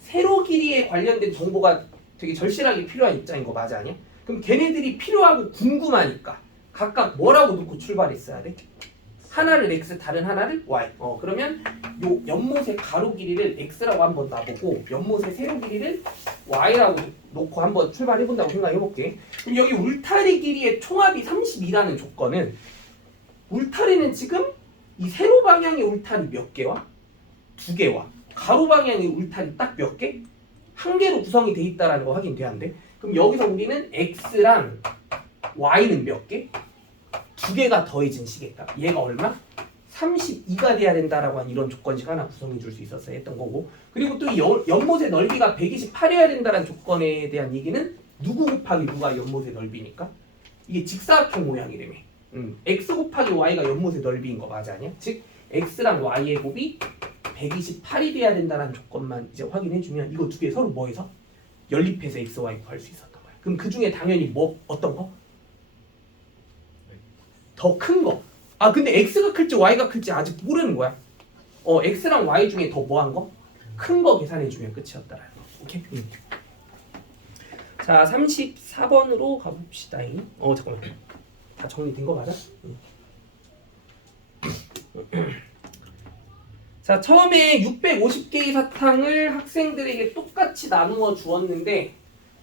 세로 길이에 관련된 정보가 되게 절실하게 필요한 입장인 거 맞아 아니야? 그럼 걔네들이 필요하고 궁금하니까 각각 뭐라고 놓고 출발했어야 돼? 하나를 x, 다른 하나를 y. 그러면 요 연못의 가로 길이를 x라고 한번 놔보고 연못의 세로 길이를 y라고 놓고 한번 출발해본다고 생각해볼게. 그럼 여기 울타리 길이의 총합이 32라는 조건은 울타리는 지금 이 세로 방향의 울타리 몇 개와 2개와 가로 방향의 울타리 딱 몇 개? 1개로 구성이 돼 있다는 거 확인돼야 한대. 그럼 여기서 우리는 x랑 y는 몇 개? 2개가 더해진 시계값. 얘가 얼마? 32가 돼야 된다라고 한 이런 조건식 하나 구성해 줄 수 있었어야 했던 거고. 그리고 또 이 연못의 넓이가 128이어야 된다는 조건에 대한 얘기는 누구 곱하기 누가 연못의 넓이니까? 이게 직사각형 모양이라며. x 곱하기 y가 연못의 넓이인 거 맞아 아니야? 즉 x랑 y의 곱이 128이 돼야 된다는 조건만 이제 확인해 주면 이거 2개 서로 뭐해서? 연립해서 x, y 구할 수 있었던 거야. 그럼 그 중에 당연히 어떤 거? 더 큰 거. 근데 x가 클지 y가 클지 아직 모르는 거야. x랑 y 중에 더 뭐한 거? 큰 거 계산해 주면 끝이었다라는 거. 오케이? 자, 34번으로 가봅시다. 잠깐만. 다 정리된 거 맞아? 자, 처음에 650개의 사탕을 학생들에게 똑같이 나누어 주었는데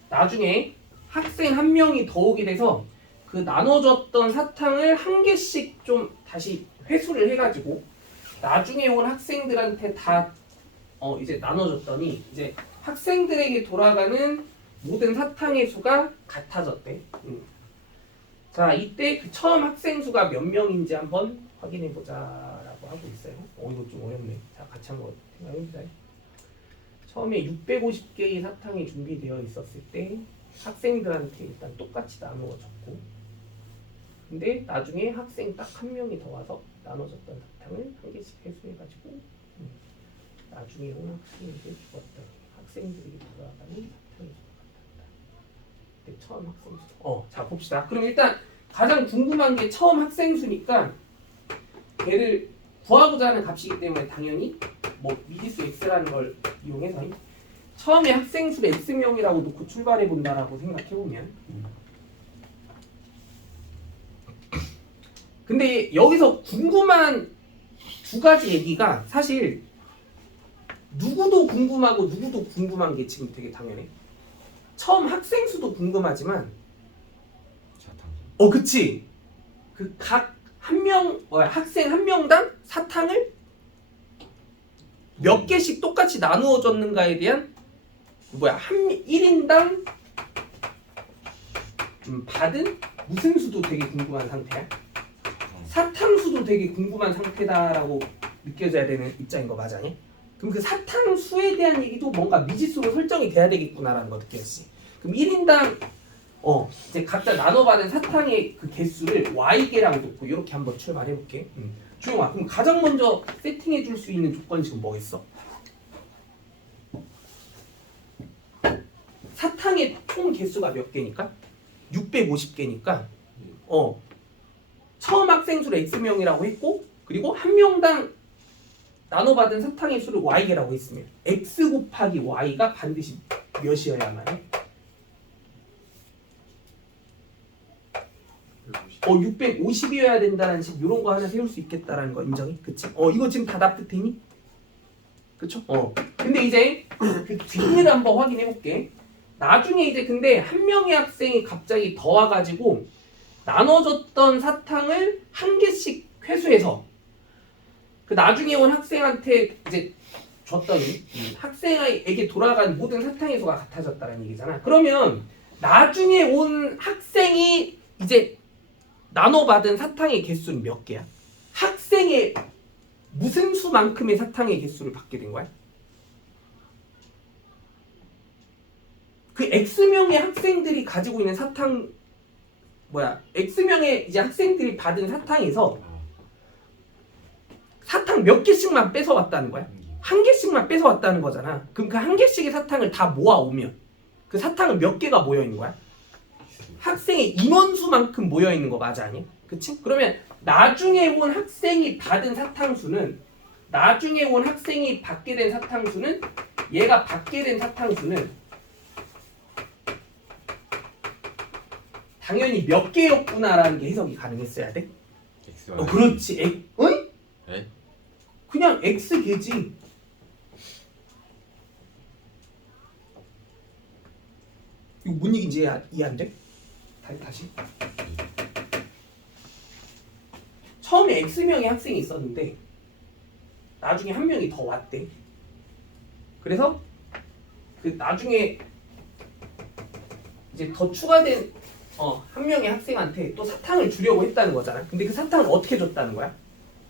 나중에 학생 한 명이 더 오게 돼서 그 나눠줬던 사탕을 한 개씩 좀 다시 회수를 해가지고 나중에 온 학생들한테 다 이제 나눠줬더니 이제 학생들에게 돌아가는 모든 사탕의 수가 같아졌대. 자, 이때 그 처음 학생 수가 몇 명인지 한번 확인해 보자라고 하고 있어요. 이거 좀 어렵네. 자, 같이 한번 생각해 보자. 처음에 650개의 사탕이 준비되어 있었을 때 학생들한테 일단 똑같이 나누어 줬고, 근데 나중에 학생 딱 한 명이 더 와서 나눠줬던 사탕을 한 개씩 회수해가지고 나중에 온 학생에게 죽었던 학생들에게 돌아가는 사탕의 수가 같았다. 근데 처음 학생 수. 자 봅시다. 그럼 일단 가장 궁금한 게 처음 학생 수니까 얘를 구하고자 하는 값이기 때문에 당연히 뭐 미지수 x라는 걸 이용해서 처음에 학생 수를 x명이라고 놓고 출발해 본다라고 생각해 보면. 근데 여기서 궁금한 두 가지 얘기가 사실 누구도 궁금하고 누구도 궁금한 게 지금 되게 당연해. 처음 학생 수도 궁금하지만 사탕수. 그치. 그 각 한 명 학생 한 명당 사탕을 몇 개씩 똑같이 나누어 줬는가에 대한 1인당 받은 무슨 수도 되게 궁금한 상태야. 사탕 수도 되게 궁금한 상태다라고 느껴져야 되는 입장인 거 맞아니? 그럼 그 사탕 수에 대한 얘기도 뭔가 미지수로 설정이 돼야 되겠구나라는 거 느꼈지. 그럼 1인당 이제 각자 나눠받은 사탕의 그 개수를 y개라고 놓고 이렇게 한번 출발해 볼게. 주영아, 그럼 가장 먼저 세팅해 줄 수 있는 조건이 지금 뭐겠어? 사탕의 총 개수가 몇 개니까? 650개니까 처음 학생 수를 x명이라고 했고 그리고 한 명당 나눠받은 사탕의 수를 y개라고 했으면 x 곱하기 y가 반드시 몇이어야만 해? 650이어야 된다는 식 이런 거 하나 세울 수 있겠다라는 거 인정이? 그치? 이거 지금 다 납득되니? 그쵸? 근데 이제 그 뒷일을 한번 확인해 볼게. 나중에 이제 근데 한 명의 학생이 갑자기 더 와가지고 나눠줬던 사탕을 한 개씩 회수해서 그 나중에 온 학생한테 이제 줬더니 학생에게 돌아간 모든 사탕의 수가 같아졌다는 얘기잖아. 그러면 나중에 온 학생이 이제 나눠받은 사탕의 개수는 몇 개야? 학생의 무슨 수만큼의 사탕의 개수를 받게 된 거야? 그 X명의 학생들이 가지고 있는 사탕 X명의 이제 학생들이 받은 사탕에서 사탕 몇 개씩만 뺏어왔다는 거야? 한 개씩만 뺏어왔다는 거잖아. 그럼 그 한 개씩의 사탕을 다 모아오면 그 사탕은 몇 개가 모여있는 거야? 학생의 인원수만큼 모여있는 거 맞아 아니? 그치? 그러면 나중에 온 학생이 받은 사탕수는 나중에 온 학생이 받게 된 사탕수는 얘가 받게 된 사탕수는 당연히 몇 개였구나라는 게 해석이 가능했어야 돼? 그렇지. 어이? 네? 그냥 X개지. 이거 뭔 얘기인지 이해 안 돼? 다시. 처음에 X명의 학생이 있었는데 나중에 한 명이 더 왔대. 그래서 그 나중에 이제 더 추가된 한 명의 학생한테 또 사탕을 주려고 했다는 거잖아. 근데 그 사탕을 어떻게 줬다는 거야?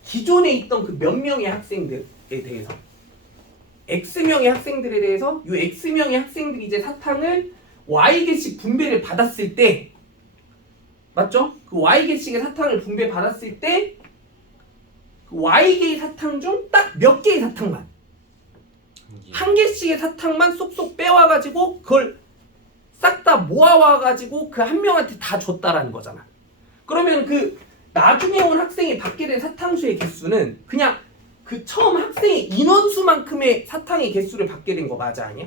기존에 있던 그 몇 명의 학생들에 대해서 X명의 학생들에 대해서 이 X명의 학생들이 이제 사탕을 Y개씩 분배를 받았을 때 맞죠? 그 Y개씩의 사탕을 분배받았을 때 그 Y개의 사탕 중 딱 몇 개의 사탕만 한 개씩의 사탕만 쏙쏙 빼와가지고 그걸 싹 다 모아와가지고 그 한 명한테 다 줬다라는 거잖아. 그러면 그 나중에 온 학생이 받게 된 사탕수의 개수는 그냥 그 처음 학생의 인원수만큼의 사탕의 개수를 받게 된 거 맞아 아니야?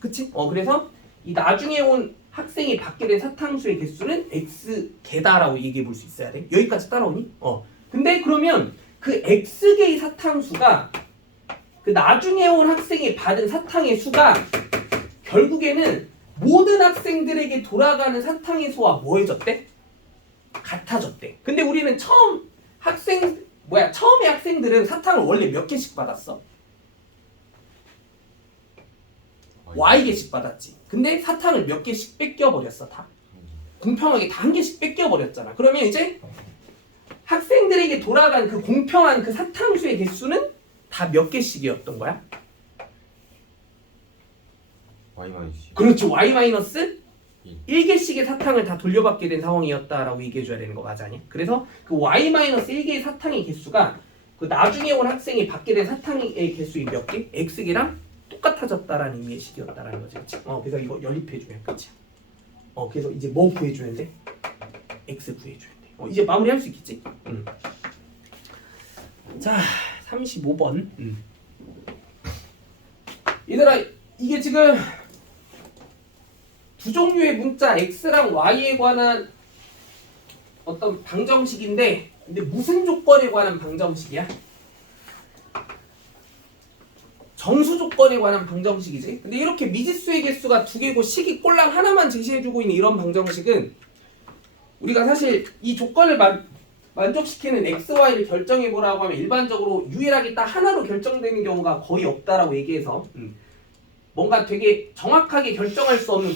그치? 그래서 이 나중에 온 학생이 받게 된 사탕수의 개수는 X개다라고 얘기해 볼 수 있어야 돼. 여기까지 따라오니? 근데 그러면 그 X개의 사탕수가 그 나중에 온 학생이 받은 사탕의 수가 결국에는 모든 학생들에게 돌아가는 사탕의 수와 뭐해졌대? 같아졌대. 근데 우리는 처음의 학생들은 사탕을 원래 몇 개씩 받았어? Y개씩 받았지. 근데 사탕을 몇 개씩 뺏겨버렸어 다. 공평하게 다 한 개씩 뺏겨버렸잖아. 그러면 이제 학생들에게 돌아간 그 공평한 그 사탕수의 개수는 다 몇 개씩이었던 거야? Y-. 그렇죠. Y-1개씩의 사탕을 다 돌려받게 된 상황이었다라고 얘기해줘야 되는 거 맞아 아니야? 그래서 그 Y-1개의 사탕의 개수가 그 나중에 온 학생이 받게 된 사탕의 개수이 몇 개? x개랑 똑같아졌다라는 의미의 식이었다라는 거지, 그렇지? 그래서 이거 연립해주면 끝이야. 그래서 이제 뭐 구해주면 돼? x 구해줘야 돼. 이제 마무리할 수 있겠지? 자, 35번. 얘들아, 이게 지금 두 종류의 문자 x랑 y에 관한 어떤 방정식인데, 근데 무슨 조건에 관한 방정식이야? 정수 조건에 관한 방정식이지. 근데 이렇게 미지수의 개수가 두 개고 식이 꼴랑 하나만 제시해주고 있는 이런 방정식은 우리가 사실 이 조건을 만족시키는 x, y를 결정해보라고 하면 일반적으로 유일하게 딱 하나로 결정되는 경우가 거의 없다라고 얘기해서 뭔가 되게 정확하게 결정할 수 없는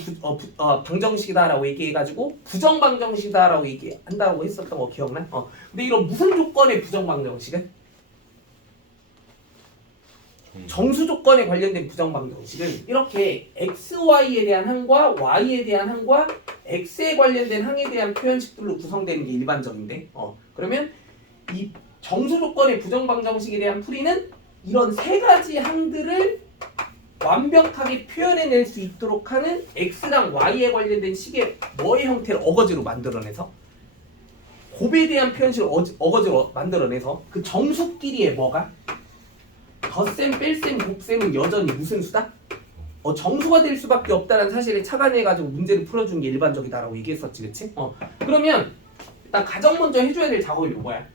방정식이다라고 얘기해가지고 부정 방정식이다라고 얘기한다고 했었던 거 기억나? 근데 이런 무슨 조건의 부정 방정식은? 정수 조건에 관련된 부정 방정식은 이렇게 x, y에 대한 항과 y에 대한 항과 x에 관련된 항에 대한 표현식들로 구성되는 게 일반적인데, 그러면 이 정수 조건의 부정 방정식에 대한 풀이는 이런 세 가지 항들을 완벽하게 표현해낼 수 있도록 하는 x랑 y에 관련된 식의 뭐의 형태를 어거지로 만들어내서 곱에 대한 표현식을 어거지로 만들어내서 그 정수끼리의 뭐가? 덧셈, 뺄셈, 곱셈은 여전히 무슨 수다? 정수가 될 수밖에 없다는 사실을 착안해가지고 문제를 풀어주는 게 일반적이다라고 얘기했었지, 그치? 그러면 일단 가장 먼저 해줘야 될 작업이 뭐야?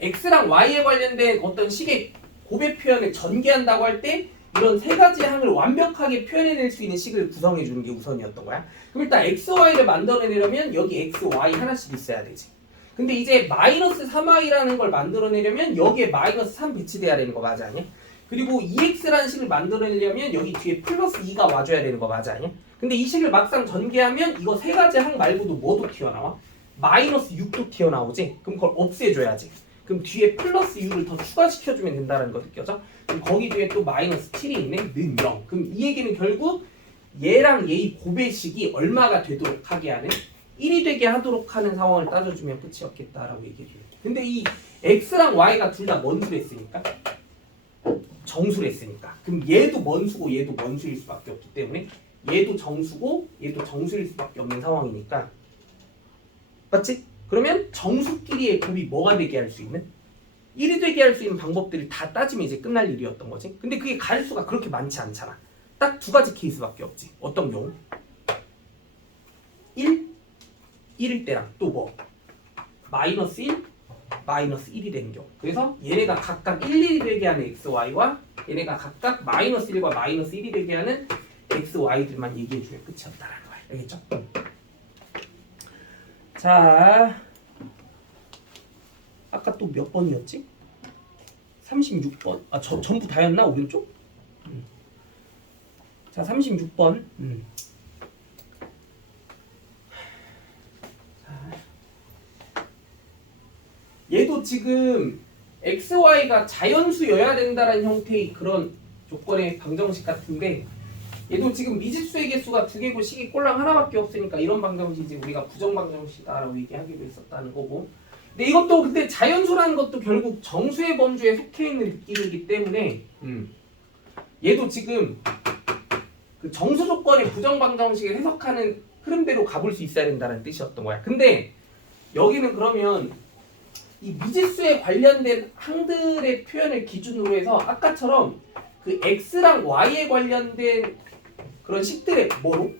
x랑 y에 관련된 어떤 식의 곱의 표현을 전개한다고 할 때 이런 세 가지 항을 완벽하게 표현해낼 수 있는 식을 구성해주는 게 우선이었던 거야. 그럼 일단 x, y를 만들어내려면 여기 x, y 하나씩 있어야 되지. 근데 이제 마이너스 3y라는 걸 만들어내려면 여기에 마이너스 3 배치돼야 되는 거 맞아 아니야? 그리고 2x라는 식을 만들어내려면 여기 뒤에 플러스 2가 와줘야 되는 거 맞아 아니야? 근데 이 식을 막상 전개하면 이거 세 가지 항 말고도 뭐도 튀어나와? 마이너스 6도 튀어나오지? 그럼 그걸 없애줘야지. 그럼 뒤에 플러스 6을 더 추가시켜주면 된다는 거 느껴져? 그럼 거기 뒤에 또 마이너스 7이 있네? 는 0. 그럼 이 얘기는 결국 얘랑 얘의 곱의식이 얼마가 되도록 하게 하는? 1이 되게 하도록 하는 상황을 따져주면 끝이었겠다라고 얘기해줘요. 근데 이 x랑 y가 둘 다 뭔수를 했으니까? 정수를 했으니까. 그럼 얘도 뭔수고 얘도 뭔수일 수밖에 없기 때문에 얘도 정수고 얘도 정수일 수밖에 없는 상황이니까. 맞지? 그러면 정수끼리의 곱이 뭐가 되게 할 수 있는? 1이 되게 할 수 있는 방법들을 다 따지면 이제 끝날 일이었던 거지. 근데 그게 가짓수가 그렇게 많지 않잖아. 딱 두 가지 케이스밖에 없지. 어떤 경우? 1일 때랑 또 뭐? 마이너스 1, 마이너스 1이 되는 경우. 그래서 얘네가 각각 1, 1이 되게 하는 x, y와 얘네가 각각 마이너스 1과 마이너스 1이 되게 하는 x, y들만 얘기해주면 끝이었다라는 거야. 알겠죠? 자, 아까 또 몇 번이었지? 36번. 전부 다였나? 오른쪽? 자, 36번. 얘도 지금 x, y가 자연수여야 된다는 형태의 그런 조건의 방정식 같은데 얘도 지금 미지수의 개수가 두 개고 식이 꼴랑 하나밖에 없으니까 이런 방정식이지 우리가 부정 방정식이다라고 얘기하기로 했었다는 거고. 근데 이것도 근데 자연수라는 것도 결국 정수의 범주에 속해 있는 끼이기 때문에 얘도 지금 그 정수 조건의 부정 방정식을 해석하는 흐름대로 가볼 수 있어야 된다는 뜻이었던 거야. 근데 여기는 그러면 이 미지수에 관련된 항들의 표현을 기준으로 해서 아까처럼 그 x랑 y에 관련된 그런 식들의 뭐로?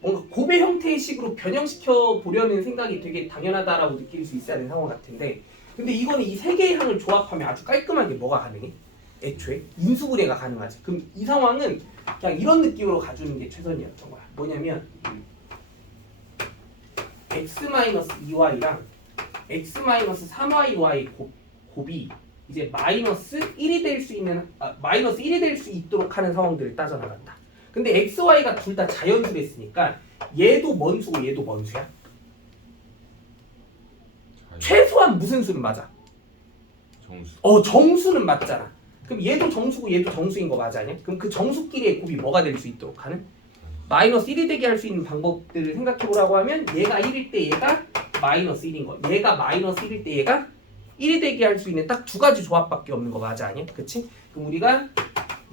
뭔가 곱의 형태의 식으로 변형시켜 보려는 생각이 되게 당연하다라고 느낄 수 있어야 되는 상황 같은데 근데 이거는 이 세 개의 항을 조합하면 아주 깔끔하게 뭐가 가능해? 애초에 인수분해가 가능하지. 그럼 이 상황은 그냥 이런 느낌으로 가주는 게 최선이었던 거야. 뭐냐면 x-2y랑 x-3y와의 곱이 이제 마이너스 1이 될 수 있는 마이너스 1이 될 수 있도록 하는 상황들을 따져나간다. 근데 x, y가 둘 다 자연수를 했으니까 얘도 뭔수고 얘도 뭔수야? 최소한 무슨 수는 맞아? 정수. 정수는 맞잖아. 그럼 얘도 정수고 얘도 정수인 거 맞아 아니야? 그럼 그 정수끼리의 곱이 뭐가 될 수 있도록 하는? 마이너스 1이 되게 할 수 있는 방법들을 생각해 보라고 하면 얘가 1일 때 얘가 마이너스 1인 거. 얘가 마이너스 1일 때 얘가 1이 되게 할 수 있는 딱 두 가지 조합밖에 없는 거 맞아 아니야? 그치? 그럼 우리가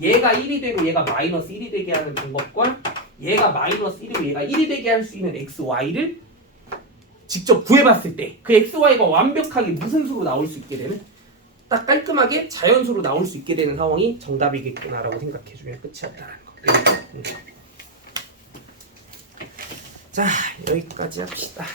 얘가 1이 되고 얘가 마이너스 1이 되게 하는 방법과 얘가 마이너스 1이고 얘가 1이 되게 할 수 있는 x, y를 직접 구해봤을 때 그 x, y가 완벽하게 무슨 수로 나올 수 있게 되는 딱 깔끔하게 자연수로 나올 수 있게 되는 상황이 정답이겠구나라고 생각해주면 끝이었다는 거. 자, 여기까지 합시다.